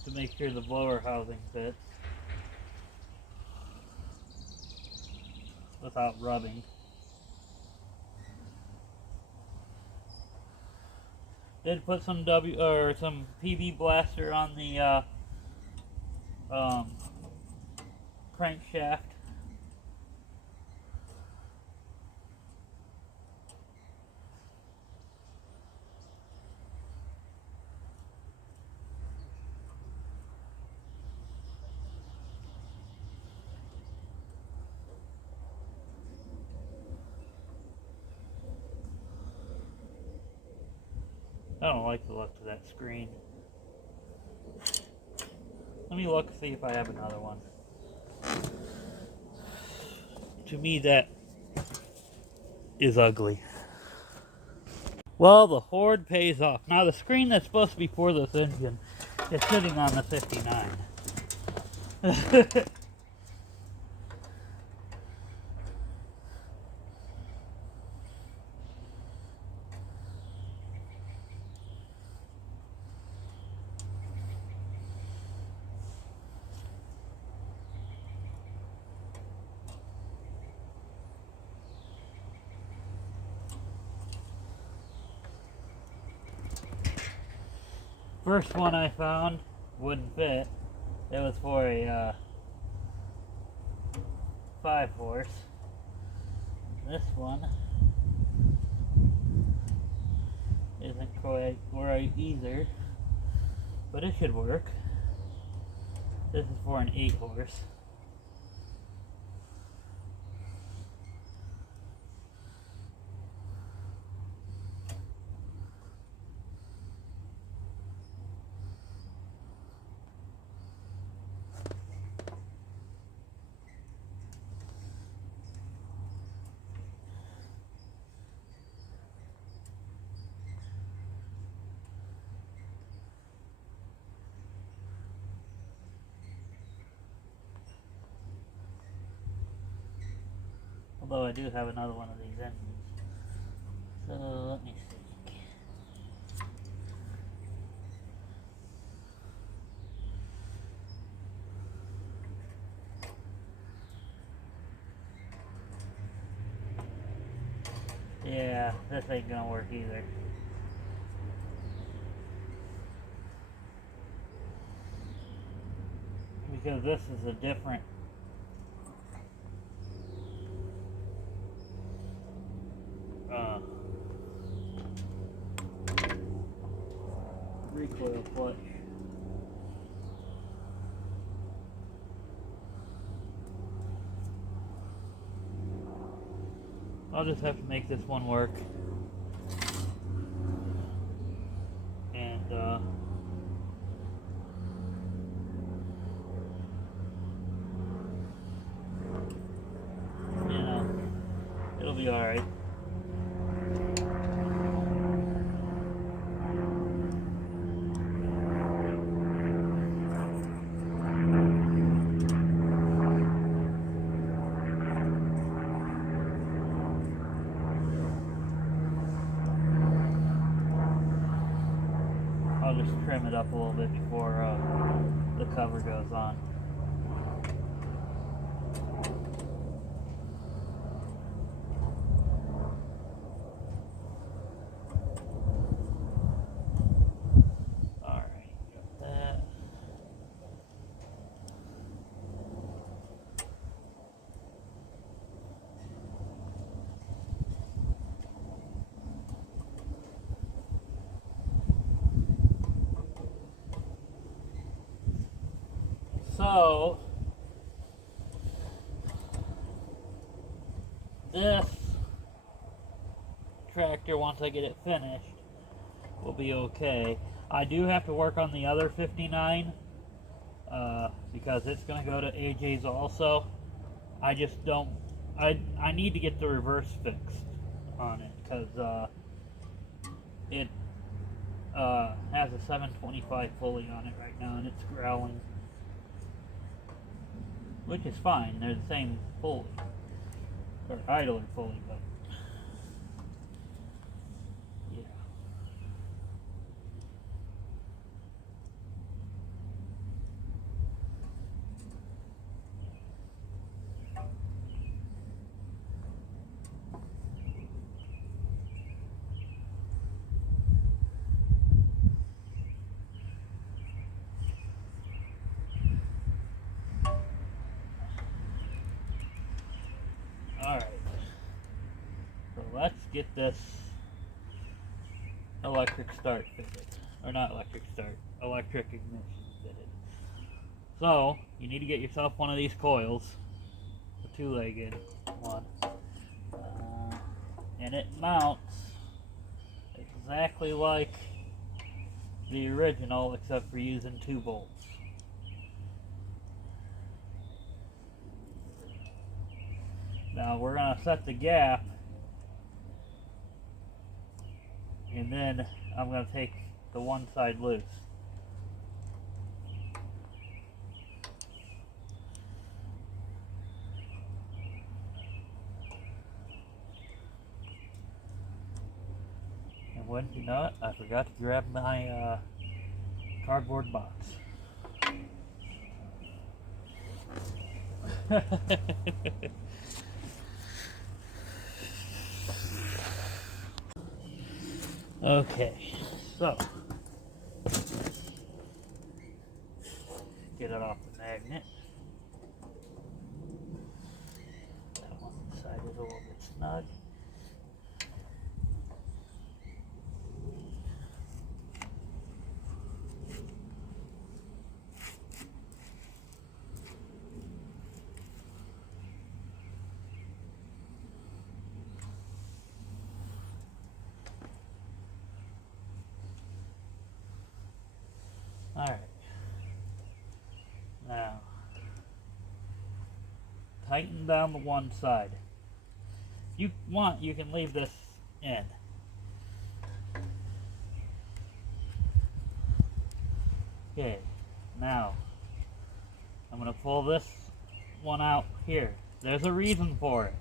to make sure the blower housing fits without rubbing. Did put some some PB blaster on the crankshaft. I don't like the look of that screen. Let me look, see if I have another one. To me, that is ugly. Well, the Horde pays off. Now, the screen that's supposed to be for this engine is sitting on the 59. First one I found wouldn't fit. It was for a 5-horse. This one isn't quite right either, but it should work. This is for an 8-horse. Although I do have another one of these engines. So let me see. Yeah, this ain't gonna work either. Because this is a different recoil clutch. I'll just have to make this one work. And you know, it'll be alright. I'll just trim it up a little bit before the cover goes on. Alright, got that. So, this tractor, once I get it finished, will be okay. I do have to work on the other 59 because it's going to go to AJ's also. I just don't. I need to get the reverse fixed on it because it has a 725 fully on it right now, and it's growling, which is fine. They're the same fully, or idler fully, but yeah. Alright, so let's get this electric start fitted. Or not electric start, electric ignition fitted. So, you need to get yourself one of these coils, a two-legged one, and it mounts exactly like the original except for using 2 bolts. Now we're going to set the gap, and then I'm going to take the one side loose. And wouldn't you know it, I forgot to grab my cardboard box. Okay, so get it off the magnet. That one side is a little bit snug. Alright. Now, tighten down the one side. If you want, you can leave this in. Okay, now, I'm going to pull this one out here. There's a reason for it.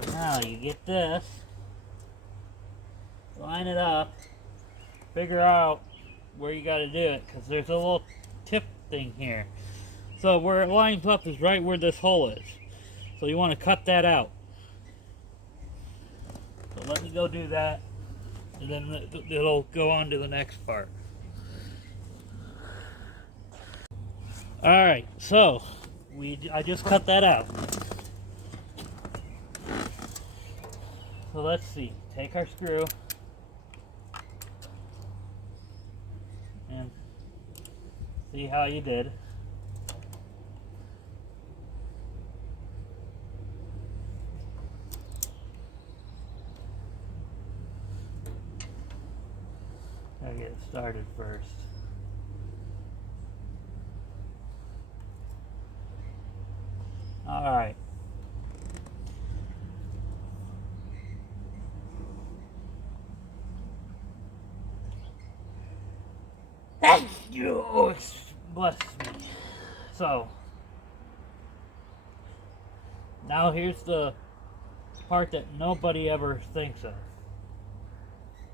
So now you get this, line it up, figure out where you got to do it, because there's a little tip thing here. So where it lines up is right where this hole is. So you want to cut that out. So let me go do that, and then it'll go on to the next part. Alright, so I just cut that out. So let's see. Take our screw and see how you did. Gotta get it started first. Alright. Oh, bless me. So, now here's the part that nobody ever thinks of.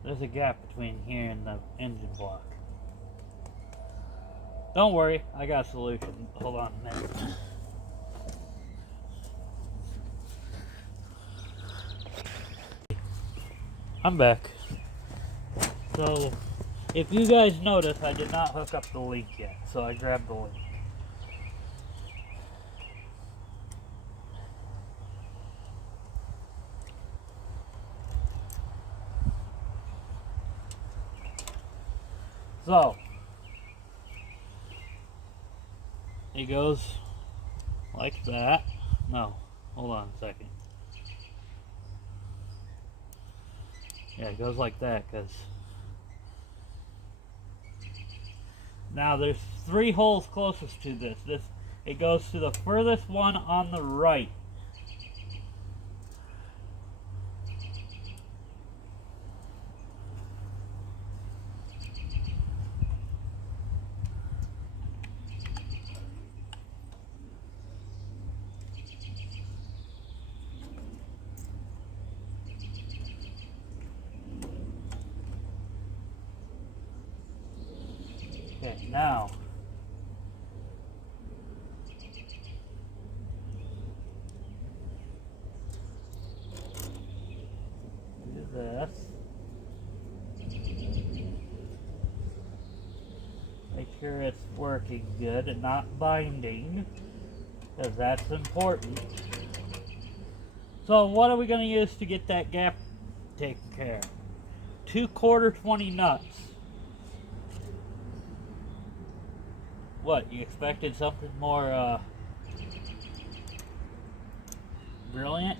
There's a gap between here and the engine block. Don't worry, I got a solution. Hold on a minute. I'm back. So, if you guys notice, I did not hook up the link yet, so I grabbed the link. So it goes like that. No, hold on a second. Yeah, it goes like that because now there's 3 holes closest to this. It goes to the furthest one on the right. Okay, now do this. Make sure it's working good and not binding, because that's important. So what are we going to use to get that gap taken care of? 2 quarter 20 nuts. What, you expected something more brilliant?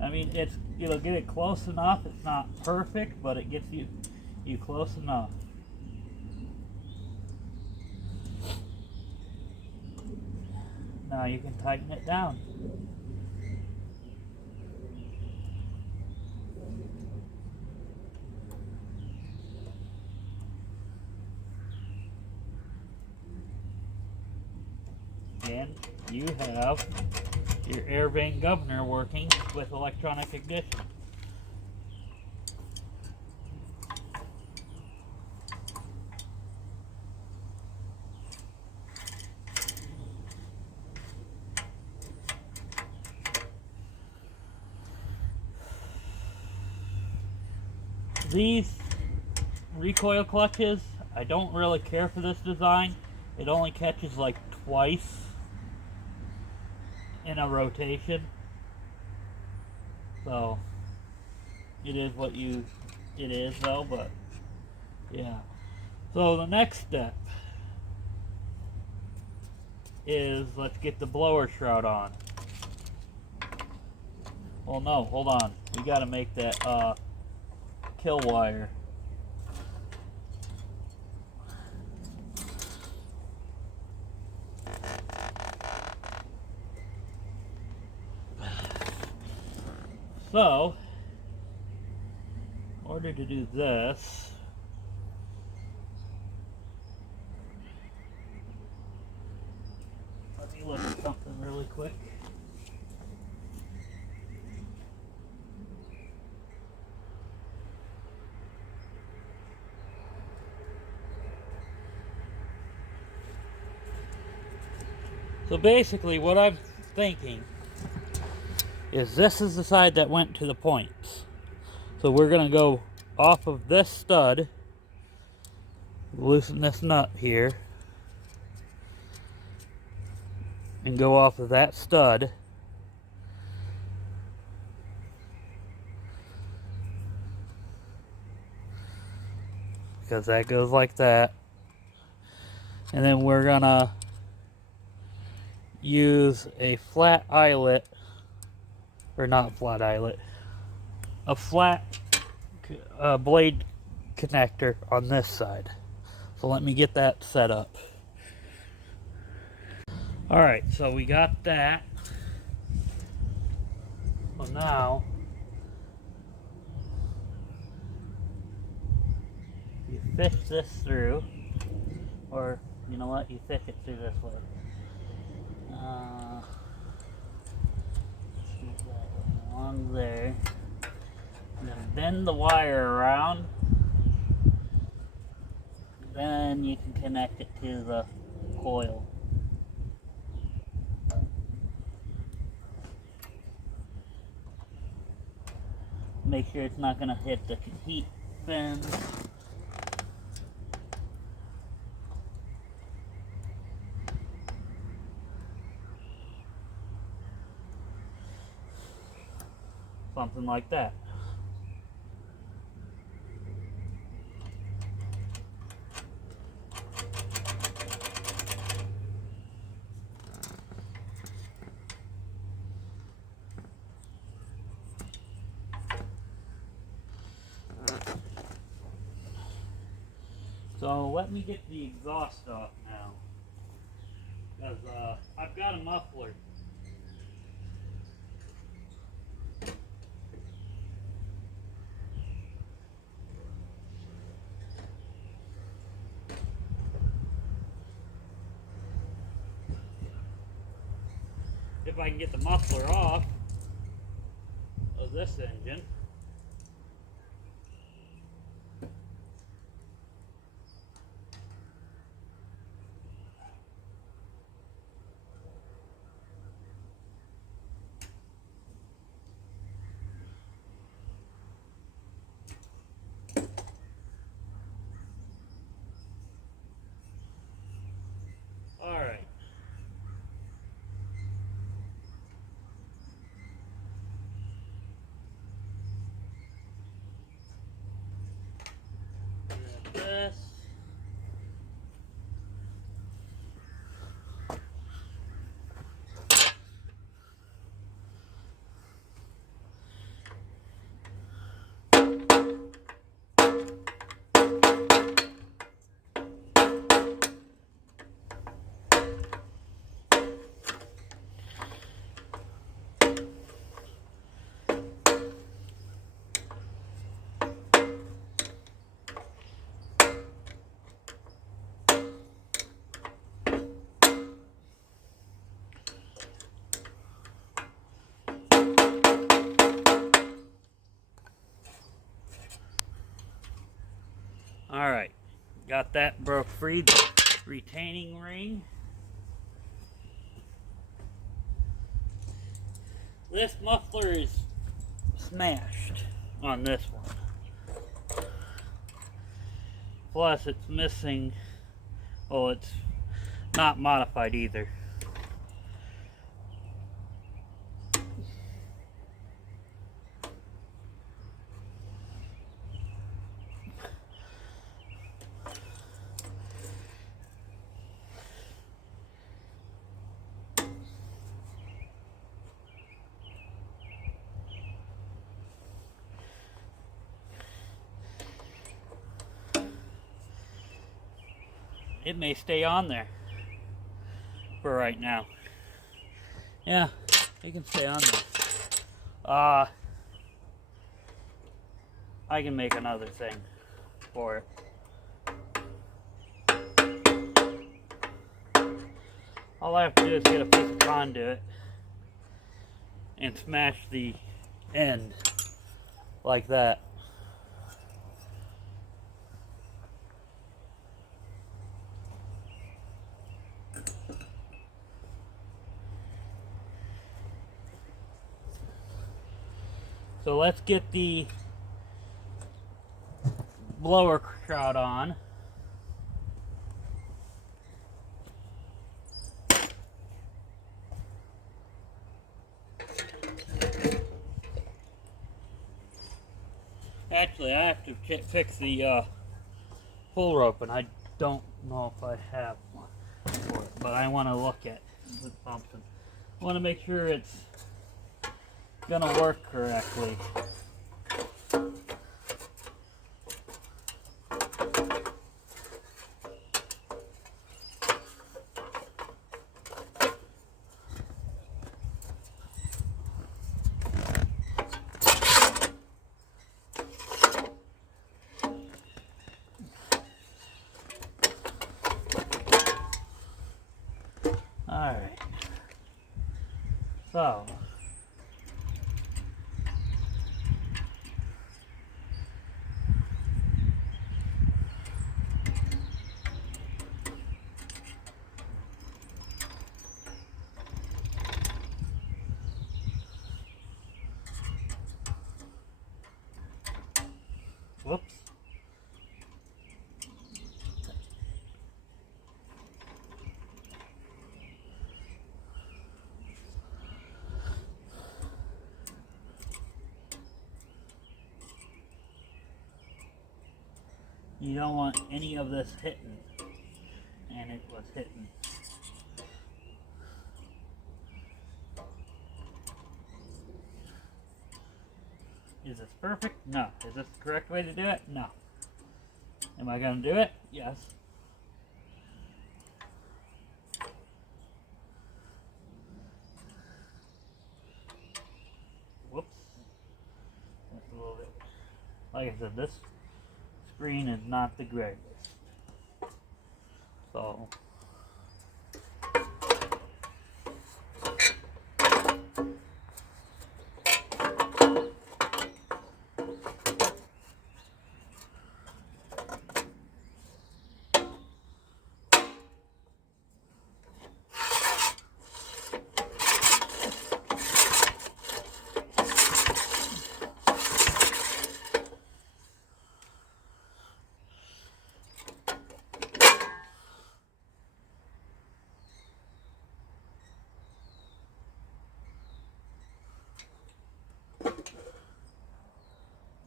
I mean, it'll get it close enough. It's not perfect, but it gets you close enough. Now you can tighten it down. And you have your air vane governor working with electronic ignition. These recoil clutches, I don't really care for this design. It only catches like twice in a rotation. So it is what it is though, but yeah. So the next step is let's get the blower shroud on. Well no, hold on. We gotta make that kill wire. So, in order to do this, let me look at something really quick. So basically what I'm thinking is this is the side that went to the points. So we're going to go off of this stud, loosen this nut here, and go off of that stud. Because that goes like that. And then we're going to use a flat eyelet, or not flat eyelet, a flat blade connector on this side. So let me get that set up. Alright, so we got that. So now you fish this through, or you know what, you fish it through this way. Along there. And then bend the wire around. Then you can connect it to the coil. Make sure it's not going to hit the heat fins. Something like that. So let me get the exhaust off now, because I've got a muffler. If I can get the muffler off of this engine. Alright. This. Alright, got that broke free, the retaining ring. This muffler is smashed on this one. Plus it's missing, well, it's not modified either. It may stay on there for right now. Yeah, it can stay on there. I can make another thing for it. All I have to do is get a piece of conduit and smash the end like that. So let's get the blower shroud on. Actually, I have to fix the pull rope, and I don't know if I have one for it, but I want to look at something. I want to make sure it's gonna work correctly. Alright, so whoops. You don't want any of this hitting. And it was hitting. Is this perfect? No. Is this the correct way to do it? No. Am I going to do it? Yes. Whoops. That's a little bit. Like I said, this screen is not the greatest. So.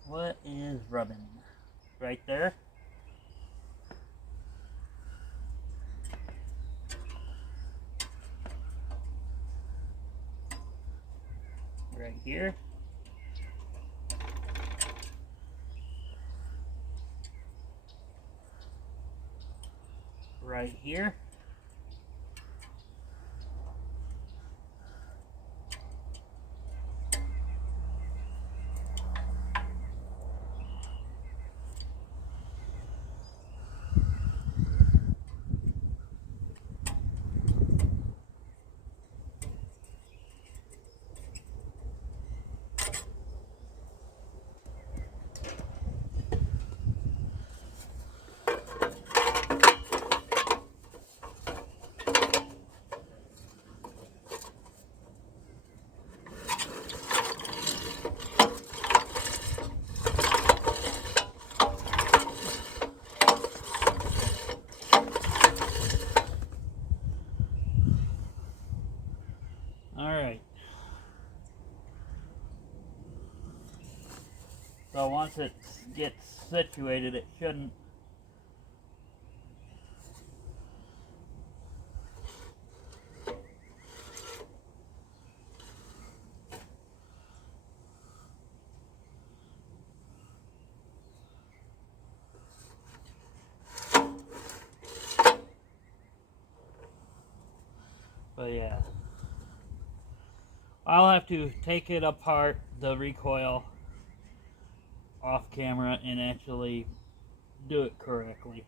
What is rubbing? Right there? Right here? Right here? Alright. So once it gets situated, it shouldn't but yeah. I'll have to take it apart, the recoil, off camera and actually do it correctly.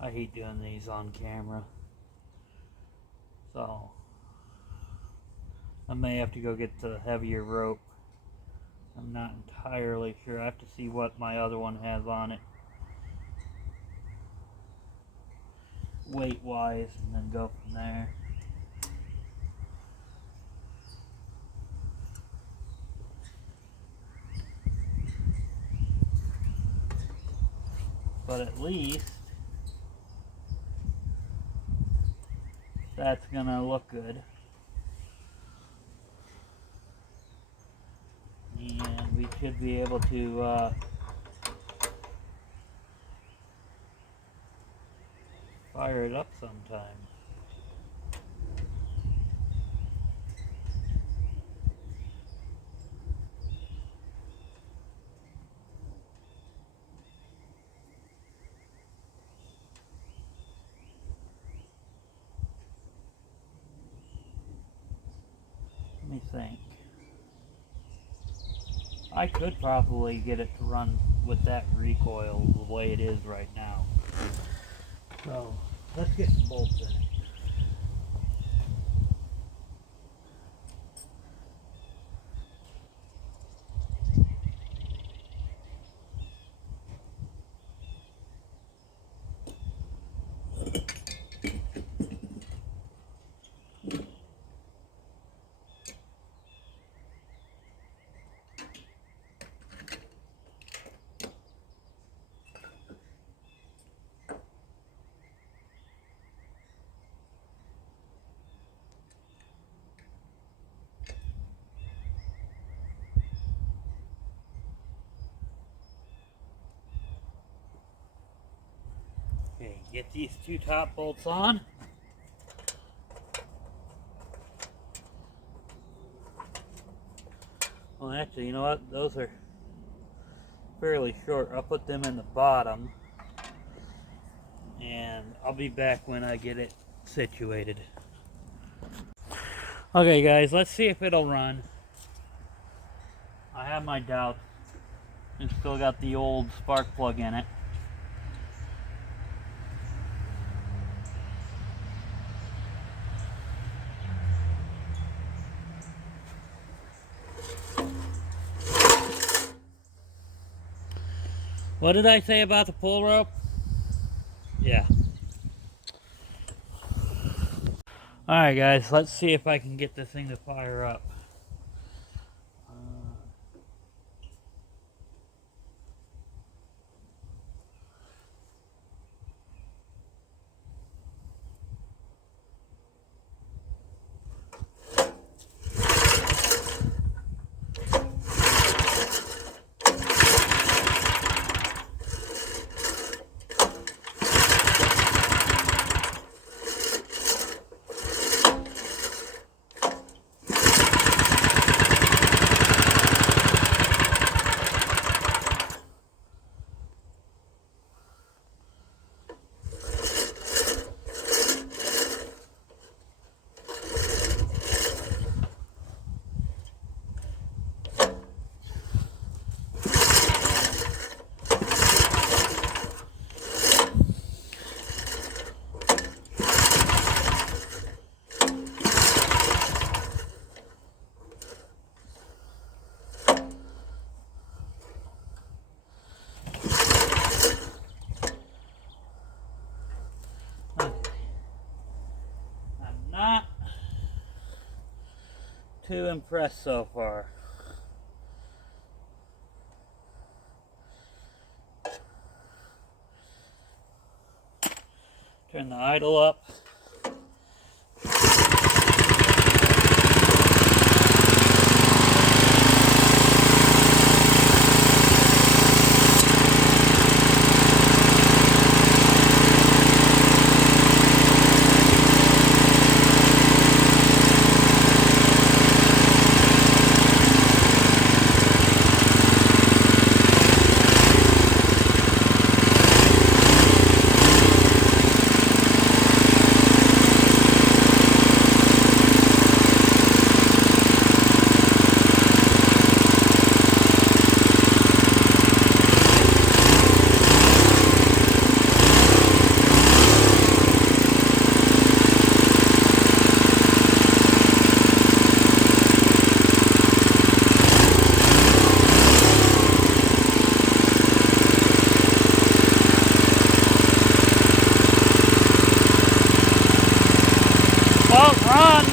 I hate doing these on camera. So I may have to go get the heavier rope. I'm not entirely sure. I have to see what my other one has on it, weight wise, and then go from there. But at least that's gonna look good. And we should be able to fire it up sometime. Let me think. I could probably get it to run with that recoil the way it is right now. So let's get some bolts in it. Get these two top bolts on. Well, actually, you know what? Those are fairly short. I'll put them in the bottom. And I'll be back when I get it situated. Okay, guys, let's see if it'll run. I have my doubts. It's still got the old spark plug in it. What did I say about the pull rope? Yeah. Alright guys, let's see if I can get this thing to fire up. Too impressed so far. Turn the idle up. Well, run!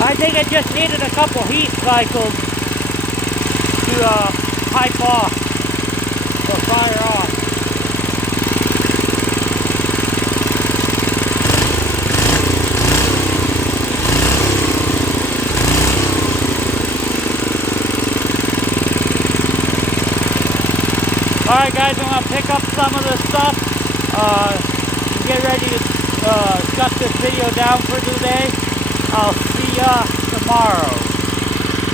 I think it just needed a couple heat cycles to pipe off or fire off. Alright guys, I'm going to pick up some of this stuff and get ready to shut this video down for today. I'll see ya tomorrow.